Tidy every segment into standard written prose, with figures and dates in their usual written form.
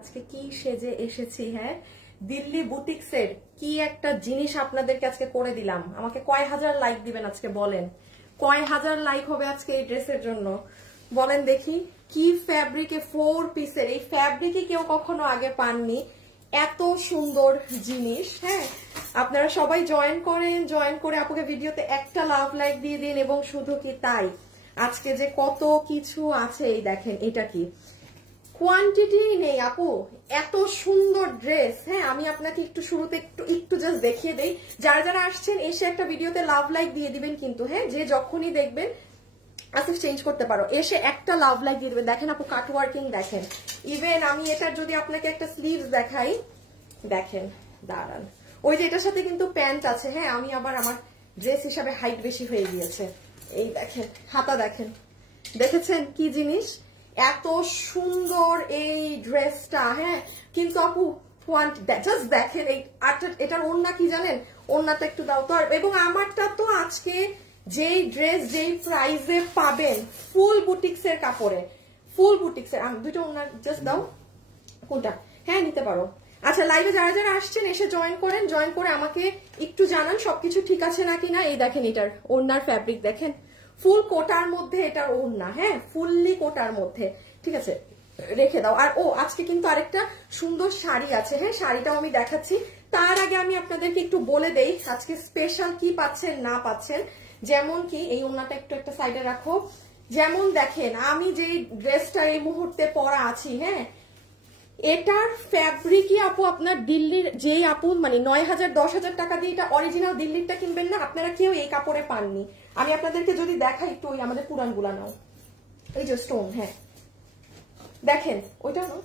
আজকে কি সেজে এসেছি, হ্যাঁ দিল্লি বুটিক্সের কি একটা জিনিস আপনাদেরকে আজকে করে দিলাম। আমাকে কয় হাজার লাইক দিবেন আজকে বলেন, কয় হাজার লাইক হবে আজকে এই ড্রেসের জন্য বলেন দেখি। কি ফ্যাব্রিকে 4 পিসের, এই ফ্যাব্রিকে কেউ কখনো আগে পাননি, এত সুন্দর জিনিস। হ্যাঁ আপনারা সবাই জয়েন করেন, জয়েন করে আপুকে ভিডিওতে একটা লাভ লাইক দিয়ে দিন। এবং শুধু কি তাই, আজকে যে কত কিছু আছে এই দেখেন, এটা কি কোয়ান্টিটি নেই আপু, এত সুন্দর ড্রেস। হ্যাঁ আমি আপনাকে একটু শুরুতে একটু জাস্ট দেখিয়ে দেই। যারা যারা আসছেন এসে একটা ভিডিওতে লাভ লাইক দিয়ে দিবেন কিন্তু, হ্যাঁ যে যখনই দেখবেন আসিফ চেঞ্জ করতে পারো, এসে একটা লাভ লাইক দিয়ে দেবেন। দেখেন আপু কাট ওয়ার্কিং দেখেন, ইভেন আমি এটার যদি আপনাকে একটা স্লিভস দেখাই, দেখেন দাঁড়ান, ওই যে এটার সাথে কিন্তু প্যান্ট আছে। হ্যাঁ আমি আবার আমার ড্রেস হিসাবে হাইট বেশি হয়ে গিয়েছে। এই দেখেন হাতা দেখেন, দেখেছেন কি জিনিস, এত সুন্দর এই ড্রেসটা। হ্যাঁ কিন্তু আপু জাস্ট দেখেন এই এটার ওড়না কি জানেন, ওড়নাটা একটু দাও তো। এবং আমারটা তো আজকে যেই ড্রেস যেই প্রাইসে পাবেন ফুল বুটিক্সের কাপড়ে, ফুল বুটিক্সের। দুটো ওড়না জাস্ট দাও, কোনটা, হ্যাঁ নিতে পারো। আচ্ছা লাইভে যারা যারা আসছেন এসে জয়েন করেন, জয়েন করে আমাকে একটু জানান সবকিছু ঠিক আছে নাকি না। এই দেখেন এটার ওড়নার ফ্যাব্রিক দেখেন, ফুল কোটার মধ্যে এটার ওড়না, হ্যাঁ ফুললি কোটার মধ্যে, ঠিক আছে রেখে দাও। আর ও আজকে কিন্তু আরেকটা সুন্দর শাড়ি আছে, হ্যাঁ শাড়িটাও আমি দেখাচ্ছি। তার আগে আমি আপনাদেরকে একটু বলে দেই আজকে স্পেশাল কি পাচ্ছেন না পাচ্ছেন। যেমন কি এই ওড়নাটা একটু একটা সাইডে রাখো, যেমন দেখেন আমি যেই ড্রেসটা এই মুহূর্তে পরা আছি, হ্যাঁ এটার ফ্যাব্রিকই আপু আপনার দিল্লির যেই আপু মানে 9,000 10,000 টাকা দিয়ে এটা অরিজিনাল দিল্লিরটা কিনবেন না, আপনারা কেউ এই কাপড়ে পাননি। আমি আপনাদেরকে যদি দেখাই একটু, ওই আমাদের পুরানগুলা নাও, এই যে স্টোন, হ্যাঁ দেখেন ওইটা না,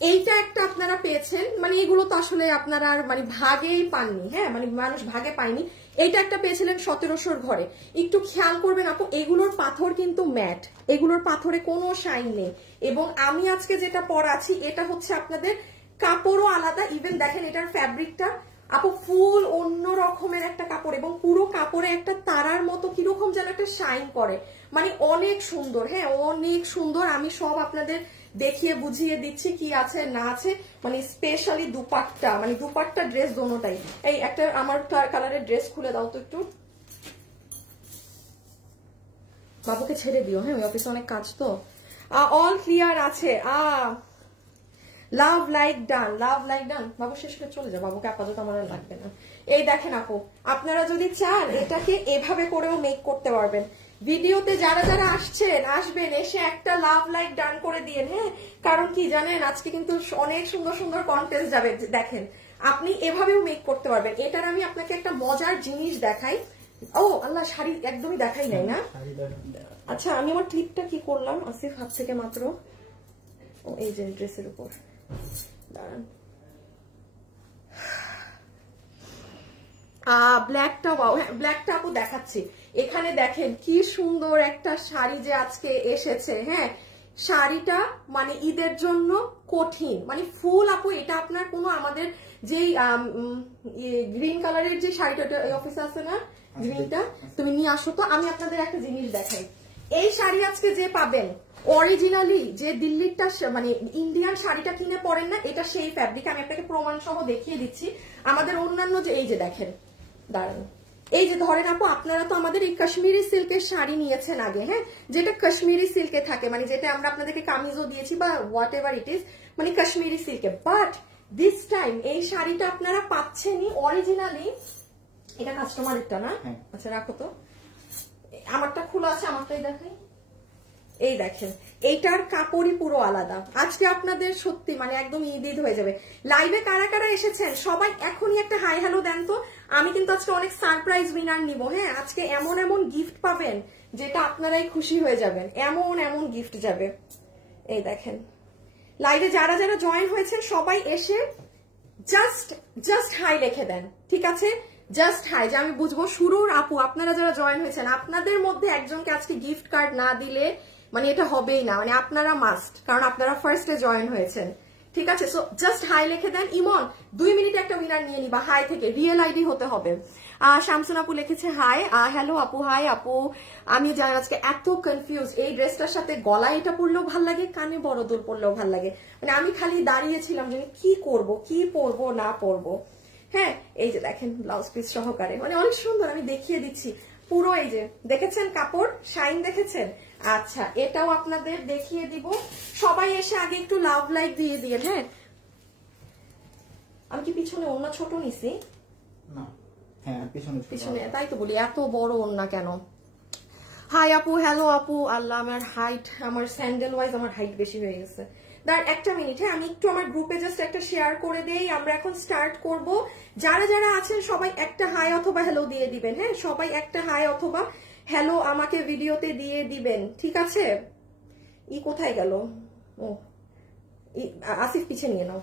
এইটা একটা আপনারা পেয়েছেন, মানে এগুলো তো আসলে আপনারা মানে ভাগেই পাননি, হ্যাঁ মানে মানুষ ভাগে পায়নি। এইটা একটা পেয়েছিলেন 1700 ঘরে। একটু খেয়াল করবেন আপু, এগুলোর পাথর কিন্তু ম্যাট, এগুলোর পাথরে কোনো শাইন নেই। এবং আমি আজকে যেটা পরাচ্ছি এটা হচ্ছে আপনাদের কাপড়ও আলাদা। ইভেন দেখেন এটার ফ্যাব্রিকটা আপু ফুল অন্য রকমের একটা কাপড়, এবং পুরো কাপড়ে একটা তারার মতো কিরকম যেন একটা শাইন করে, মানে অনেক সুন্দর, হ্যাঁ অনেক সুন্দর। আমি সব আপনাদের দেখিয়ে বুঝিয়ে দিচ্ছি কি আছে না আছে। মানে স্পেশালি দুপাট্টা, মানে দুপাট্টা ড্রেস দোনোটাই। এই একটা আমার কালারের ড্রেস খুলে দাও তো একটু, বাবুকে ছেড়ে দিও, হ্যাঁ ওই অফিসে অনেক কাজ তো। অল ক্লিয়ার আছে, love like done, love like done. বাবু শেষ করে চলে যাও, বাবুকে আপাতত আমার লাগবে না। এই দেখেন আপু, আপনারা যদি চান এটাকে এভাবে করেও মেক করতে পারবেন। ভিডিওতে যারা যারা আসছেন আসবেন, এসে একটা লাভ লাইক ডান করে দিয়েন, হ্যাঁ কারণ কি জানেন আজকে কিন্তু অনেক সুন্দর সুন্দর কন্টেস্ট যাবে। দেখেন আপনি এভাবেও মেক করতে পারবেন। এটার আমি আপনাকে একটা মজার জিনিস দেখাই। ও আল্লাহ, শাড়ি একদমই দেখাই নাই না। আচ্ছা আমি আমার ক্লিপটা কি করলাম আসিফ হাত থেকে মাত্র, ও এই যে ড্রেসের উপর দাঁড়ান, ব্ল্যাকটা, হ্যাঁ ব্ল্যাকটা আপু দেখাচ্ছি। এখানে দেখেন কি সুন্দর একটা শাড়ি যে আজকে এসেছে, হ্যাঁ শাড়িটা মানে ঈদের জন্য কঠিন, মানে ফুল আপু এটা আপনার কোনো আমাদের যেই গ্রিন কালারের যে শাড়িটা অফিসে আছে না গ্রিনটা, তুমি নিয়ে আসো তো। আমি আপনাদের একটা জিনিস দেখাই, এই শাড়ি আজকে যে পাবেন অরিজিনালি যে দিল্লিরটা মানে ইন্ডিয়ান শাড়িটা কিনে পরেন না, এটা সেই ফ্যাব্রিক। আমি আপনাকে প্রমাণ সহ দেখিয়ে দিচ্ছি। আমাদের অন্যান্য যে এই যে দেখেন দাঁড়ান, এই যে ধরেন আপু আপনারা তো আমাদের এই কাশ্মীরি সিল্কের শাড়ি নিয়েছেন আগে, হ্যাঁ যেটা কাশ্মীরি সিল্কে থাকে, মানে যেটা আমরা আপনাদেরকে কামিজও দিয়েছি বা হোয়াট এভার ইট ইজ, মানে কাশ্মীরি সিল্কে। বাট দিস টাইম এই শাড়িটা আপনারা পাচ্ছেনই অরিজিনালি, এটা কাস্টমারেরটা না, আচ্ছা রাখো তো, আমারটা খোলা আছে, আমারটাই দেখাই। এই দেখেন এইটার কাপড়ই পুরো আলাদা। আজকে আপনাদের সত্যি মানে একদম ঈদ ঈদ হয়ে যাবে। লাইভে কারা কারা এসেছেন সবাই এখনই একটা হাই হ্যালো দেন তো। আমি কিন্তু আজকে অনেক সারপ্রাইজ উইনার নিব, হ্যাঁ আজকে এমন এমন গিফট পাবেন যেটা আপনারাই খুশি হয়ে যাবেন, এমন এমন গিফট যাবে। এই দেখেন লাইভে যারা যারা জয়েন হয়েছেন সবাই এসে জাস্ট হাই লিখে দেন, ঠিক আছে জাস্ট হাই, যে আমি বুঝবো শুরুর আপু আপনারা যারা জয়েন হয়েছেন আপনাদের মধ্যে একজনকে আজকে গিফট কার্ড না দিলে মানে এটা হবেই না, মানে আপনারা মাস্ট, কারণ আপনারা ফার্স্টে জয়েন হয়েছেন, ঠিক আছে। সো জাস্ট হাই লিখে দেন। ইমন 2 মিনিটে একটা উইনার নিয়ে নিবা হাই থেকে, রিয়েল আইডি হতে হবে। শামসুন আপু লিখেছে হাই, হ্যালো আপু, হাই আপু। আমি জানি আজকে এত কনফিউজ, এই ড্রেসটার সাথে গলায় এটা পরলেও ভাল লাগে, কানে বড় দুল পরলেও ভাল লাগে, মানে আমি খালি দাঁড়িয়েছিলাম যে কি করব, কি পরবো না পরবো। হ্যাঁ, এই যে দেখেন ব্লাউজ পিস সহকারে, মানে অনেক সুন্দর, আমি দেখিয়ে দিচ্ছি পুরো। এই যে দেখেছেন কাপড় শাইন দেখেছেন। আচ্ছা, এটাও আপনাদের দেখিয়ে দিব। সবাই এসে আগে একটু লাভ লাইক দিয়ে দিয়ে। হ্যাঁ, আমি কি পিছনে ওড়না ছোট নিছি? না, হ্যাঁ পিছনে, তাই তো বলি এত বড় ওড়না কেন। হাই আপু, হ্যালো আপু। আল্লাহ, আমার হাইট, আমার স্যান্ডেল ওয়াইজ আমার হাইট বেশি হয়ে গেছে। দাঁড়ান একটা মিনিট, হ্যাঁ আমি একটু আমার গ্রুপে জাস্ট একটা শেয়ার করে দেই, আমরা এখন স্টার্ট করব। যারা যারা আছেন সবাই একটা হাই অথবা হ্যালো দিয়ে দিবেন। হ্যাঁ, সবাই একটা হাই অথবা হ্যালো আমাকে ভিডিওতে দিয়ে দিবেন, ঠিক আছে? কোথায় গেল? ও আসিফ, পিছে নিয়ে নাও।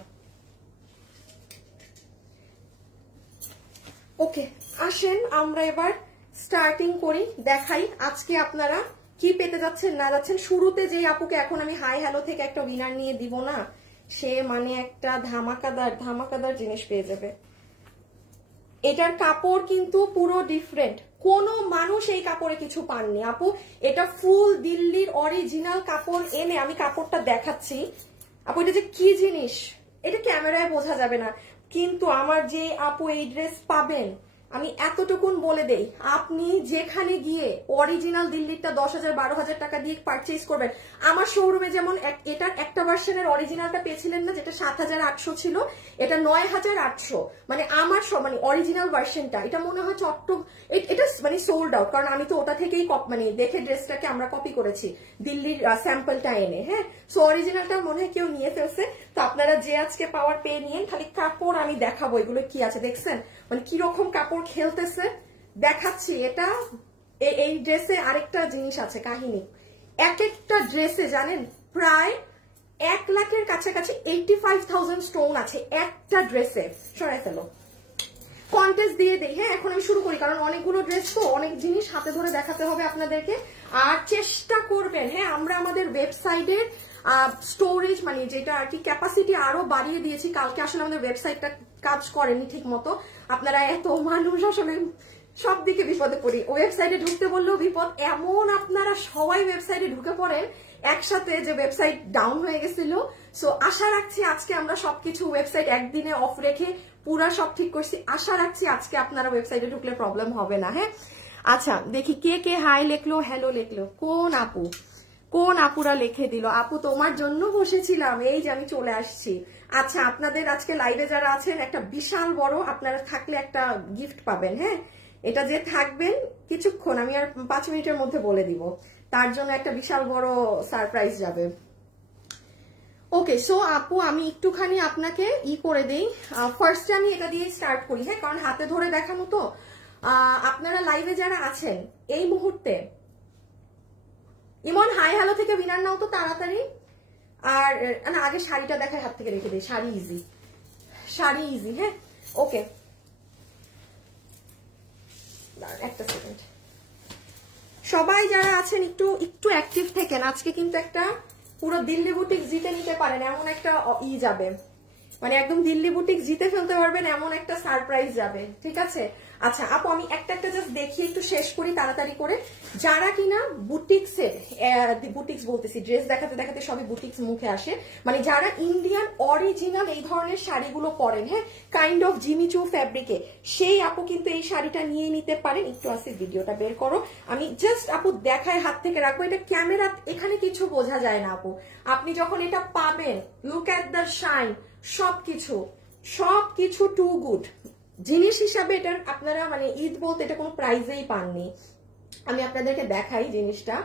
ওকে, আসেন আমরা এবার স্টার্টিং করি, দেখাই আজকে আপনারা কি পেতে যাচ্ছেন না যাচ্ছেন। শুরুতে যে আপুকে এখন আমি হাই হ্যালো থেকে একটা উইনার নিয়ে দিব না, সে মানে একটা ধামাকাদার জিনিস পেয়ে যাবে। এটার কাপড় কিন্তু পুরো ডিফারেন্ট, কোনো মানুষ এই কাপড়ে কিছু পাননি আপু। এটা ফুল দিল্লির অরিজিনাল কাপড় এনে আমি কাপড়টা দেখাচ্ছি আপু। এটা যে কি জিনিস এটা ক্যামেরায় বোঝা যাবে না, কিন্তু আমার যে আপু এই ড্রেস পাবেন, আমি এতটুকুন বলে দেই, আপনি যেখানে গিয়ে অরিজিনাল দিল্লিরটা 10,000 12,000 টাকা দিয়ে পারচেজ করবেন। আমার শোরুমে যেমন এটার একটা ভার্সনের অরিজিনালটা পেয়েছিলেন না, যেটা 7,800 ছিল, এটা 9,800। মানে আমার মানে অরিজিনাল ভার্সনটা, এটা মনে হয় এটা মানে সোল্ড আউট, কারণ আমি তো ওটা থেকেই মানে দেখে ড্রেসটাকে আমরা কপি করেছি দিল্লির স্যাম্পলটা এনে। হ্যাঁ, সো অরিজিনালটা মনে হয় কেউ নিয়ে ফেলছে। তো আপনারা যে আজকে পাওয়ার পেয়ে নিয়েন, খালি কাপড় আমি দেখাবো এগুলো কি আছে। দেখছেন মানে কিরকম কাপড় খেলতেছে, দেখাচ্ছি। এটা এই ড্রেসে আরেকটা জিনিস আছে, কাহিনী। এক একটা ড্রেসে জানেন প্রায় 1 লাখের কাছাকাছি 85,000 স্টোন আছে একটা ড্রেসে। সরাই ফেলো, কন্টেস্ট দিয়ে দেই। হ্যাঁ, এখন আমি শুরু করি, কারণ অনেকগুলো ড্রেস তো, অনেক জিনিস হাতে ধরে দেখাতে হবে আপনাদেরকে। আর চেষ্টা করবেন, হ্যাঁ আমরা আমাদের ওয়েবসাইটের স্টোরেজ মানে যেটা আর কি ক্যাপাসিটি আরো বাড়িয়ে দিয়েছি। কালকে আসলে আমাদের ওয়েবসাইটটা কাজ করেনি ঠিক মতো, আপনারা এত মানুষ আসলে সব দিকে বিপদে পড়ি। ওয়েবসাইটে ঢুকতে বললেও বিপদ, এমন আপনারা সবাই ওয়েবসাইটে ঢুকে পড়েন একসাথে যে ওয়েবসাইট ডাউন হয়ে গেছিল। সো আশা রাখছি আজকে আমরা সবকিছু ওয়েবসাইট একদিনে অফ রেখে পুরা সব ঠিক করছি। আশা রাখছি আজকে আপনারা ওয়েবসাইটে ঢুকলে প্রবলেম হবে না। হ্যাঁ, আচ্ছা দেখি কে কে হাই লিখলো, হ্যালো লিখলো, কোন আপুরা লিখে দিল। আপু তোমার জন্য বসেছিলাম, এই যে আমি চলে আসছি। আচ্ছা, আপনাদের আজকে লাইভে যারা আছেন একটা বিশাল বড়, আপনারা থাকলে একটা গিফট পাবেন। হ্যাঁ, এটা যে থাকবেন কিছুক্ষণ, আমি আর 5 মিনিটের মধ্যে বলে দিব, তার জন্য একটা বিশাল বড় সারপ্রাইজ যাবে। ওকে, সো আপু আমি একটুখানি আপনাকে করে দেই। ফার্স্টে আমি এটা দিয়ে স্টার্ট করি। হ্যাঁ, কারণ হাতে ধরে দেখানো তো। আপনারা লাইভে যারা আছেন এই মুহূর্তে, ইমন হাই হ্যালো থেকে উইনার নাও তো তাড়াতাড়ি। আর না, আগে শাড়িটা দেখায়, হাত থেকে রেখে দিই, শাড়ি ইজি। হ্যাঁ, ওকে, একটা সেকেন্ড। সবাই যারা আছেন একটু অ্যাক্টিভ থেকেন। আজকে কিন্তু একটা পুরো দিল্লি বুটিক জিতে নিতে পারেন এমন একটা যাবে, মানে একদম দিল্লি বুটিক জিতে ফেলতে পারবেন এমন একটা সারপ্রাইজ যাবে, ঠিক আছে? আচ্ছা আপু, আমি একটা জাস্ট দেখিয়ে একটু শেষ করি তাড়াতাড়ি করে। যারা কিনা বুটিক্স বলতেছি, ড্রেস দেখাতে দেখাতে সবই বুটিক্স মুখে আসে, মানে যারা ইন্ডিয়ান অরিজিনাল এই ধরনের শাড়িগুলো পরেন, হ্যাঁ কাইন্ড অফ জিমিচু ফ্যাব্রিকে, সেই আপু কিন্তু এই শাড়িটা নিয়ে নিতে পারেন। একটু আসি, ভিডিওটা বের করো, আমি জাস্ট আপু দেখায় হাত থেকে রাখবো। এটা ক্যামেরা, এখানে কিছু বোঝা যায় না আপু। আপনি যখন এটা পাবেন, লুক অ্যাট দ্য শাইন, সবকিছু টু গুড জিনিস হিসাবে। এটার আপনারা মানে ঈদ বলতে এটা কোনো প্রাইজেই পাননি। আমি আপনাদেরকে দেখাই জিনিসটা,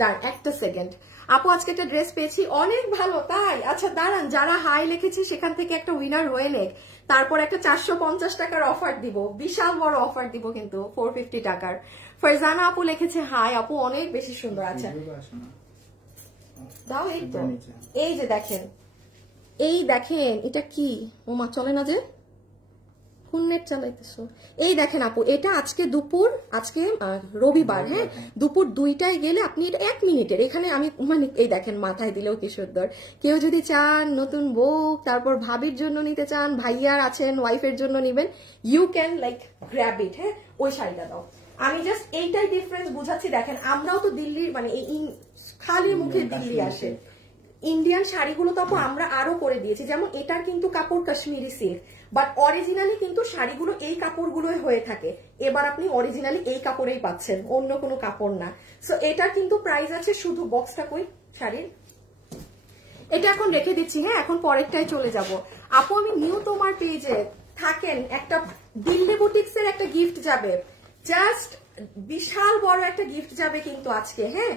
দাঁড়ান একটা সেকেন্ড। আপু আজকে একটা ড্রেস পেয়েছি, অনেক ভালো তাই? আচ্ছা দাঁড়ান, যারা হাই লিখেছি সেখান থেকে একটা উইনার হয়ে নেক, তারপর একটা 450 টাকার অফার দিব, বিশাল বড় অফার দিব কিন্তু 450 টাকার। ফারজানা আপু লিখেছে হাই আপু, অনেক বেশি সুন্দর। আচ্ছা দাও, এই তো, এই যে দেখেন, এটা কি ওমা চলে না যে, কোন নেট চালাইতেছো? এই দেখেন আপু, এটা আজকে দুপুর, আজকে রবিবার, হ্যাঁ, দুপুর 2টায় গেলে আপনি এটা 1 মিনিটের, এখানে আমি মানে এই দেখেন মাথায় দিলেও কি সুন্দর। কেউ যদি চান নতুন বউ, তারপর ভাবির জন্য নিতে চান, ভাইয়ার আছেন, ওয়াইফের জন্য নিবেন, you can like grab it. হ্যাঁ, ওই শাড়িটা দাও। আমি জাস্ট এইটাই ডিফারেন্স বুঝাচ্ছি। দেখেন আমরাও তো দিল্লির মানে এই খালি মুখে দিল্লি আসে, ইন্ডিয়ান শাড়িগুলো তো আপু আমরা আরো করে দিয়েছি। যেমন এটার কিন্তু কাপড় কাশ্মীরি সিল্ক, বাট অরিজিনালি কিন্তু শাড়িগুলো এই কাপড়গুলোই হয়ে থাকে। এবার আপনি অরিজিনালি এই কাপড়েই পাচ্ছেন, অন্য কোনো কাপড় না। সো এটা কিন্তু প্রাইস আছে শুধু, বক্সটা কই শাড়ির, এটা এখন রেখে দিচ্ছি। হ্যাঁ, এখন পরেরটায় চলে যাব। আপু আমি নিউ তোমার পেজে থাকেন, একটা দিল্লি বুটিক্সের একটা গিফট যাবে, জাস্ট বিশাল বড় একটা গিফট যাবে কিন্তু আজকে। হ্যাঁ,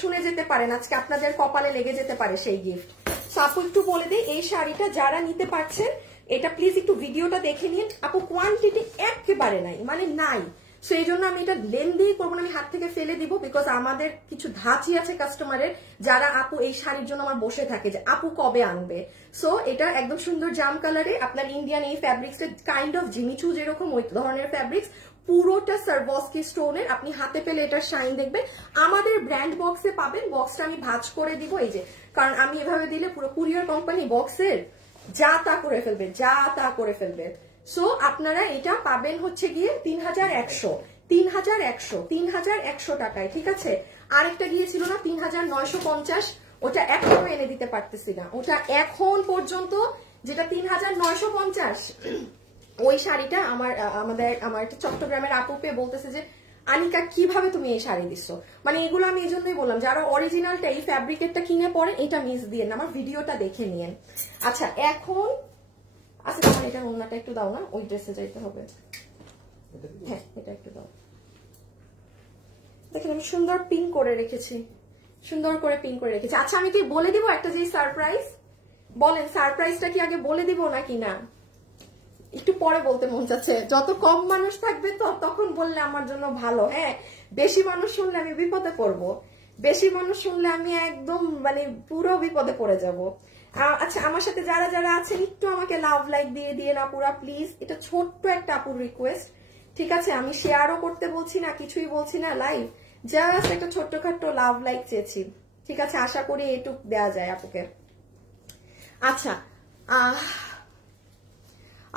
শুনে যেতে পারেন, আজকে আপনাদের কপালে লেগে যেতে পারে সেই গিফট। সো আপু একটু বলে দিই, এই শাড়িটা যারা নিতে পারছেন এটা প্লিজ একটু ভিডিওটা দেখে নিন। আপু কোয়ান্টিটি একেবারে নাই, মানে নাই। সো এই জন্য আমি এটা লেন্দি করবো না, আমি হাত থেকে ফেলে দিব, বিকজ আমাদের কিছু ধাঁচি আছে কাস্টমারের, যারা আপু এই শাড়ির জন্য আমার বসে থাকে যে আপু কবে আনবে। সো এটা একদম সুন্দর জাম কালারে, আপনার ইন্ডিয়ান এই ফ্যাব্রিক্স কাইন্ড অফ জিমিচু যেরকম ওই ধরনের ফ্যাব্রিক্স, পুরোটা সারভস্কি স্টোনের। আপনি হাতে পেলে এটার শাইন দেখবে। আমাদের ব্র্যান্ড বক্সে পাবেন, বক্সটা আমি ভাঁজ করে দিব, এই যে, কারণ আমি এভাবে দিলে পুরো কুরিয়ার কোম্পানি বক্সের যা তা করে ফেলবে, যা তা করে ফেলবে। সো আপনারা এটা পাবেন হচ্ছে গিয়ে 3100 টাকায়, ঠিক আছে। আরেকটা গিয়েছিল না 3950, ওটা এখনো এনে দিতে পারতেছি না, ওটা এখন পর্যন্ত, যেটা 3950 ওই শাড়িটা আমার একটা চট্টগ্রামের আপু পেয়ে বলতেছে যে আনিকা কিভাবে তুমি এই শাড়ি দিচ্ছ। মানে এগুলো আমি এই জন্যই বললাম, যারা অরিজিনালটা এই ফ্যাব্রিকেরটা কিনে পরে এটা মিস দিয়ে না, আমার ভিডিওটা দেখে নিয়েন। আচ্ছা এখন আচ্ছা তোমার এটার ওড়নাটা একটু দাও না, ওই ড্রেসে যাইতে হবে। হ্যাঁ, এটা একটু দাও। দেখেন আমি সুন্দর পিন করে রেখেছি, সুন্দর করে পিন করে রেখেছি। আচ্ছা আমি কি বলে দিব একটা যে সারপ্রাইজ, বলেন সারপ্রাইজটা কি আগে বলে দিব নাকি না? একটু পরে বলতে মন চাচ্ছে। যত কম মানুষ থাকবে তো তখন বললে আমার জন্য ভালো। হ্যাঁ, বেশি মানুষ শুনলে আমি বিপদে পড়বো, বেশি মানুষ শুনলে আমি একদম মানে পুরো বিপদে পড়ে যাব। আচ্ছা আমার সাথে যারা যারা আছেন একটু আমাকে লাভ লাইক দিয়ে দিয়ে না পুরা প্লিজ, এটা ছোট্ট একটা আপুর রিকোয়েস্ট, ঠিক আছে। আমি শেয়ারও করতে বলছি না, কিছুই বলছি না, লাইভ জাস্ট একটা ছোট্টখাট্ট লাভ লাইক চেয়েছি, ঠিক আছে। আশা করি এইটুক দেওয়া যায় আপুকে। আচ্ছা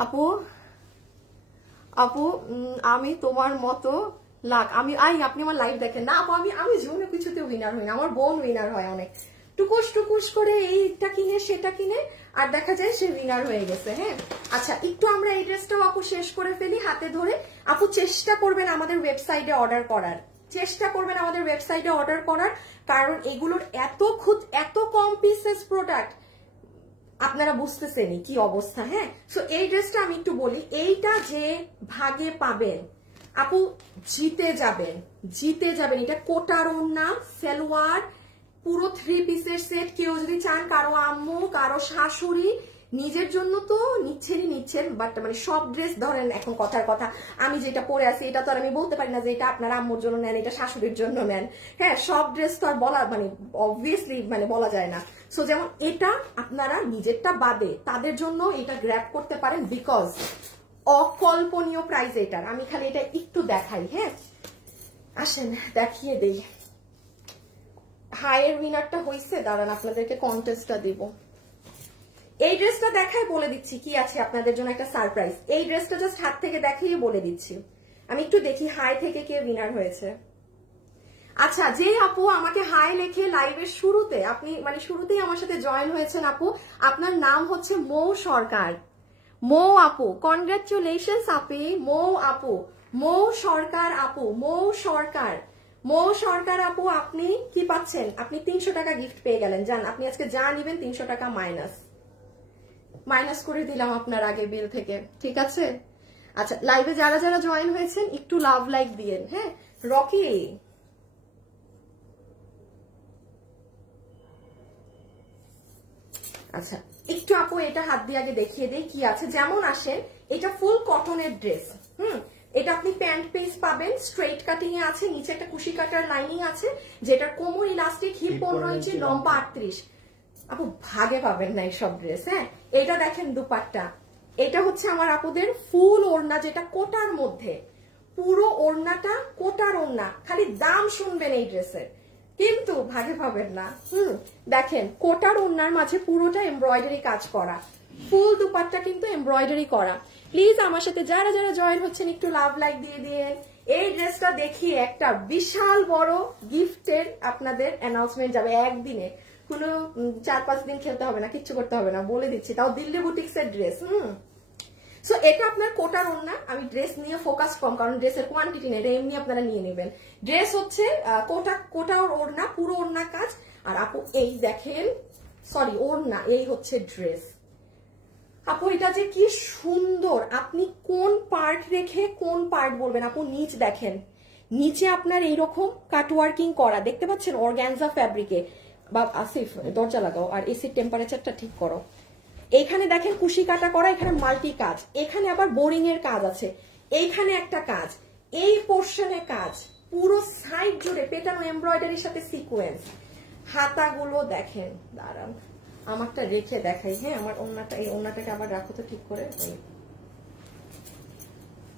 আপু আপু আমি তোমার মতো লাখ আপনি আমার লাইভ দেখেন না আপু, আমি জীবনে কিছুতে উইনার হই না, আমার বোন উইনার হয় অনেক, টুকুস টুকুস করে এইটা কিনে সেটা কিনে, আর দেখা যায় সে উইনার হয়ে গেছে। হ্যাঁ, আচ্ছা একটু আমরা এই ড্রেসটাও আপু শেষ করে ফেলি হাতে ধরে। আপু চেষ্টা করবেন আমাদের ওয়েবসাইটে অর্ডার করার, চেষ্টা করবেন আমাদের ওয়েবসাইটে অর্ডার করার, কারণ এগুলোর এত কম পিসেস প্রোডাক্ট, আপনারা বুঝতেছেনই কি অবস্থা। হ্যাঁ, সো এই ড্রেসটা আমি একটু বলি, এইটা যে ভাগে পাবেন আপু জিতে যাবেন, জিতে যাবেন। এটা কোটার ওড়না, সালোয়ার, পুরো 3 পিসের সেট। কেউ যদি চান কারো আম্মু কারো শাশুড়ি, নিজের জন্য তো নিচ্ছেন, বাট মানে সব ড্রেস ধরেন, এখন কথার কথা আমি যেটা পরে আছি এটা তো আর আমি বলতে পারি না যে এটা আপনার আম্মুর জন্য নেন, এটা শাশুড়ির জন্য নেন। হ্যাঁ, সব ড্রেস তো আর বলা মানে অবভিয়াসলি মানে বলা যায় না। সো যেমন এটা আপনারা নিজেরটা বাদে তাদের জন্য এটা গ্র্যাব করতে পারেন, বিকজ অকল্পনীয় প্রাইস এটার। আমি খালি এটা একটু দেখাই। হ্যাঁ, আসেন দেখিয়ে দেই। হাইয়ের উইনারটা হয়েছে, দাঁড়ান আপনাদেরকে কন্টেস্টটা দিব। এই ড্রেসটা দেখায় বলে দিচ্ছি কি আছে আপনাদের জন্য একটা সারপ্রাইজ। এই ড্রেসটা জাস্ট হাত থেকে দেখিয়ে বলে দিচ্ছি। আমি একটু দেখি হাই থেকে কে উইনার হয়েছে। আচ্ছা, যে আপু আমাকে হাই লেখে লাইভের শুরুতে, আপনি মানে শুরুতেই আমার সাথে জয়েন হয়েছেন আপু, আপনার নাম হচ্ছে মৌ সরকার। মৌ আপু, কনগ্রাচুলেশনস আপি। মৌ আপু, মৌ সরকার আপু, মৌ সরকার, মৌ সরকার আপু, আপনি কি পাচ্ছেন? আপনি 300 টাকা গিফট পেয়ে গেলেন। যান আপনি আজকে যা নিবেন 300 টাকা মাইনাস করে দিলাম আপনার আগে বিল থেকে, ঠিক আছে। আচ্ছা, লাইভে যারা যারা জয়েন হয়েছেন একটু লাভ লাইক দিয়েন। হ্যাঁ, রকি আচ্ছা একটু আপু এটা হাত দিয়ে আগে দেখিয়ে দেই কি আছে। যেমন আসেন, এটা ফুল কটনের ড্রেস। এটা আপনি প্যান্ট পিস পাবেন, স্ট্রেট কাটিং এ আছে, নিচে একটা কুশি কাটার লাইনিং আছে, যেটার কোমর ইলাস্টিক, হিপ 15 ইঞ্চি, লম্বা 38। আপু ভাগে পাবেন না এইসব ড্রেস। হ্যাঁ, এটা দেখেন দুপাট্টা, এটা হচ্ছে আমার আপুদের ফুল ওড়না, যেটা কোটার মধ্যে, পুরো ওড়নাটা কোটার ওড়না। খালি দাম শুনবেন এই ড্রেসের, কিন্তু ভাগে পাবেন না। দেখেন কোটার ওড়নার মাঝে পুরোটা এমব্রয়ডারি কাজ করা, ফুল দুপাট্টা কিন্তু এমব্রয়ডারি করা। প্লিজ আমার সাথে যারা যারা জয়েন হচ্ছেন একটু লাভ লাইক দিয়ে দিন। এই ড্রেসটা দেখিয়ে একটা বিশাল বড় গিফটের আপনাদের অ্যানাউন্সমেন্ট যাবে একদিনে, কোনো 4-5 দিন খেলতে হবে না, কিচ্ছু করতে হবে না, বলে দিচ্ছি, তাও দিল্লি বুটিক্সের ড্রেস। সো এটা আপনার কোটার ওড়না। আমি ড্রেস নিয়ে ফোকাস কম, কারণ ড্রেসের কোয়ান্টিটি নেই, এটা এমনি আপনারা নিয়ে নেবেন। ড্রেস হচ্ছে কোটার ওড়না, পুরো ওড়না কাজ। আর আপু এই দেখেন, সরি ওড়না, এই হচ্ছে ড্রেস। আপু এটা যে কি সুন্দর, আপনি কোন পার্ট রেখে কোন পার্ট বলবেন। আপু নিচ দেখেন, নিচে আপনার এইরকম কাটওয়ার্কিং করা দেখতে পাচ্ছেন অর্গানজা ফ্যাব্রিকে। বা আসিফ দরজা লাগাও আর এসির টেম্পারেচারটা ঠিক করো। এইখানে দেখেন কুশি কাটা করা, এখানে মাল্টি কাজ, এখানে আবার বোরিং এর কাজ আছে, এইখানে একটা কাজ, এই পোর্শনে কাজ, পুরো সাইড জুড়ে পেটানো এমব্রয়ডারির সাথে সিকোয়েন্স। হাতাগুলো দেখেন, দাঁড়ান আমারটা রেখে দেখাই। হ্যাঁ আমার ওড়নাটা, এই ওড়নাটাকে আবার রাখো তো ঠিক করে।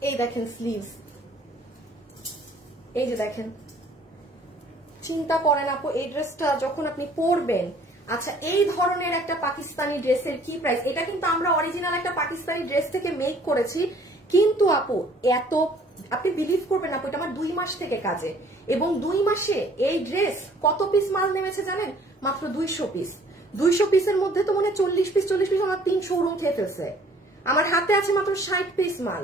এই দেখেন স্লিভস, এই যে দেখেন, চিন্তা করেন আপু এই ড্রেসটা যখন আপনি পরবেন। আচ্ছা এই ধরনের একটা পাকিস্তানি ড্রেসের কি প্রাইস? এটা কিন্তু আমরা অরিজিনাল একটা পাকিস্তানি ড্রেস থেকে মেক করেছি, কিন্তু আপু এত আপনি বিলিভ করবেন আপু, এটা আমার 2 মাস থেকে কাজে, এবং 2 মাসে এই ড্রেস কত পিস মাল নেমেছে জানেন? মাত্র 200 পিস। 200 পিসের মধ্যে তো মনে 40 পিস আমার 3 শোরুম খেয়ে ফেলছে। আমার হাতে আছে মাত্র 60 পিস মাল।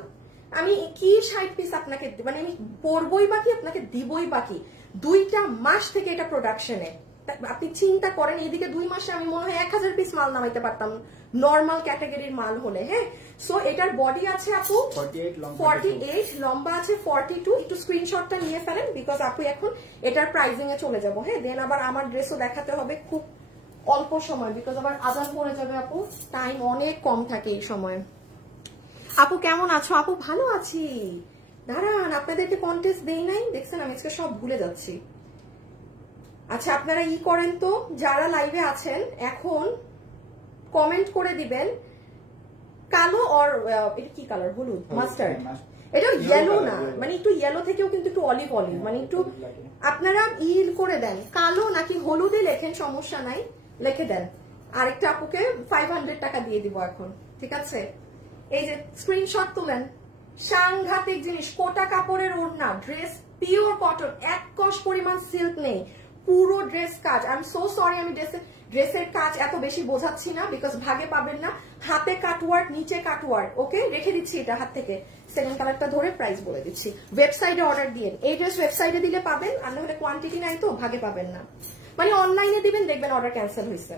আমি কি 60 পিস আপনাকে, মানে আমি পরবই বাকি, আপনাকে দিবই বাকি। 2টা মাস থেকে এটা প্রোডাকশনে। আপনি চিন্তা করেন, এইদিকে 2 মাসে আমি মনে হয় 1000 পিস মাল নামাইতে পারতাম নর্মাল ক্যাটাগরির মাল হলে। হ্যাঁ সো এটার বডি আছে আপু 48, লম্বা আছে 42। একটু স্ক্রিনশটটা নিয়ে ফেলেন, বিকজ আপু এখন এটার প্রাইজিং এ চলে যাবো। হ্যাঁ দেন আবার আমার ড্রেসও দেখাতে হবে খুব অল্প সময়, বিকজ আবার আজান পড়ে যাবে আপু, টাইম অনেক কম থাকে এই সময়। আপু কেমন আছো? আপু ভালো আছি। দাঁড়ান আপনাদেরকে কন্টেস্ট দেই নাই, দেখছেন আমি আজকে সব ভুলে যাচ্ছি। আচ্ছা আপনারা ই করেন তো, যারা লাইভে আছেন এখন কমেন্ট করে দিবেন কালো আর এটা কি কালার? হলুদ, মাস্টার্ড। এটা ইয়েলো না, মানে একটু ইয়েলো থেকেও কিন্তু একটু অলিভ অলিভ, মানে একটু আপনারা ইল করে দেন, কালো নাকি হলুদে লেখেন, সমস্যা নাই, লিখে দেন। আরেকটা আপুকে 500 টাকা দিয়ে দিব এখন, ঠিক আছে? এই যে স্ক্রিনশট তুলেন, সাংঘাতিক জিনিস, কোটা কাপড়ের ওড়না, ড্রেস পিওর কটন, 1 কস পরিমাণ সিল্ক নেই, পুরো ড্রেস কাজ। আই এম সো সরি আমি ড্রেসের কাজ এত বেশি বোঝাচ্ছি না, বিকজ ভাগে পাবেন না। হাতে কাটওয়ার্ক, নিচে কাটওয়ার্ক, ওকে রেখে দিচ্ছি এটা হাত থেকে। সেকেন্ড কালারটা ধরে প্রাইস বলে দিচ্ছি। ওয়েবসাইটে অর্ডার দিয়ে, এই ড্রেস ওয়েবসাইটে দিলে পাবেন, আর না হলে কোয়ান্টিটি নাই তো ভাগে পাবেন না। মানে অনলাইনে দিবেন, দেখবেন অর্ডার ক্যান্সেল হয়েছে,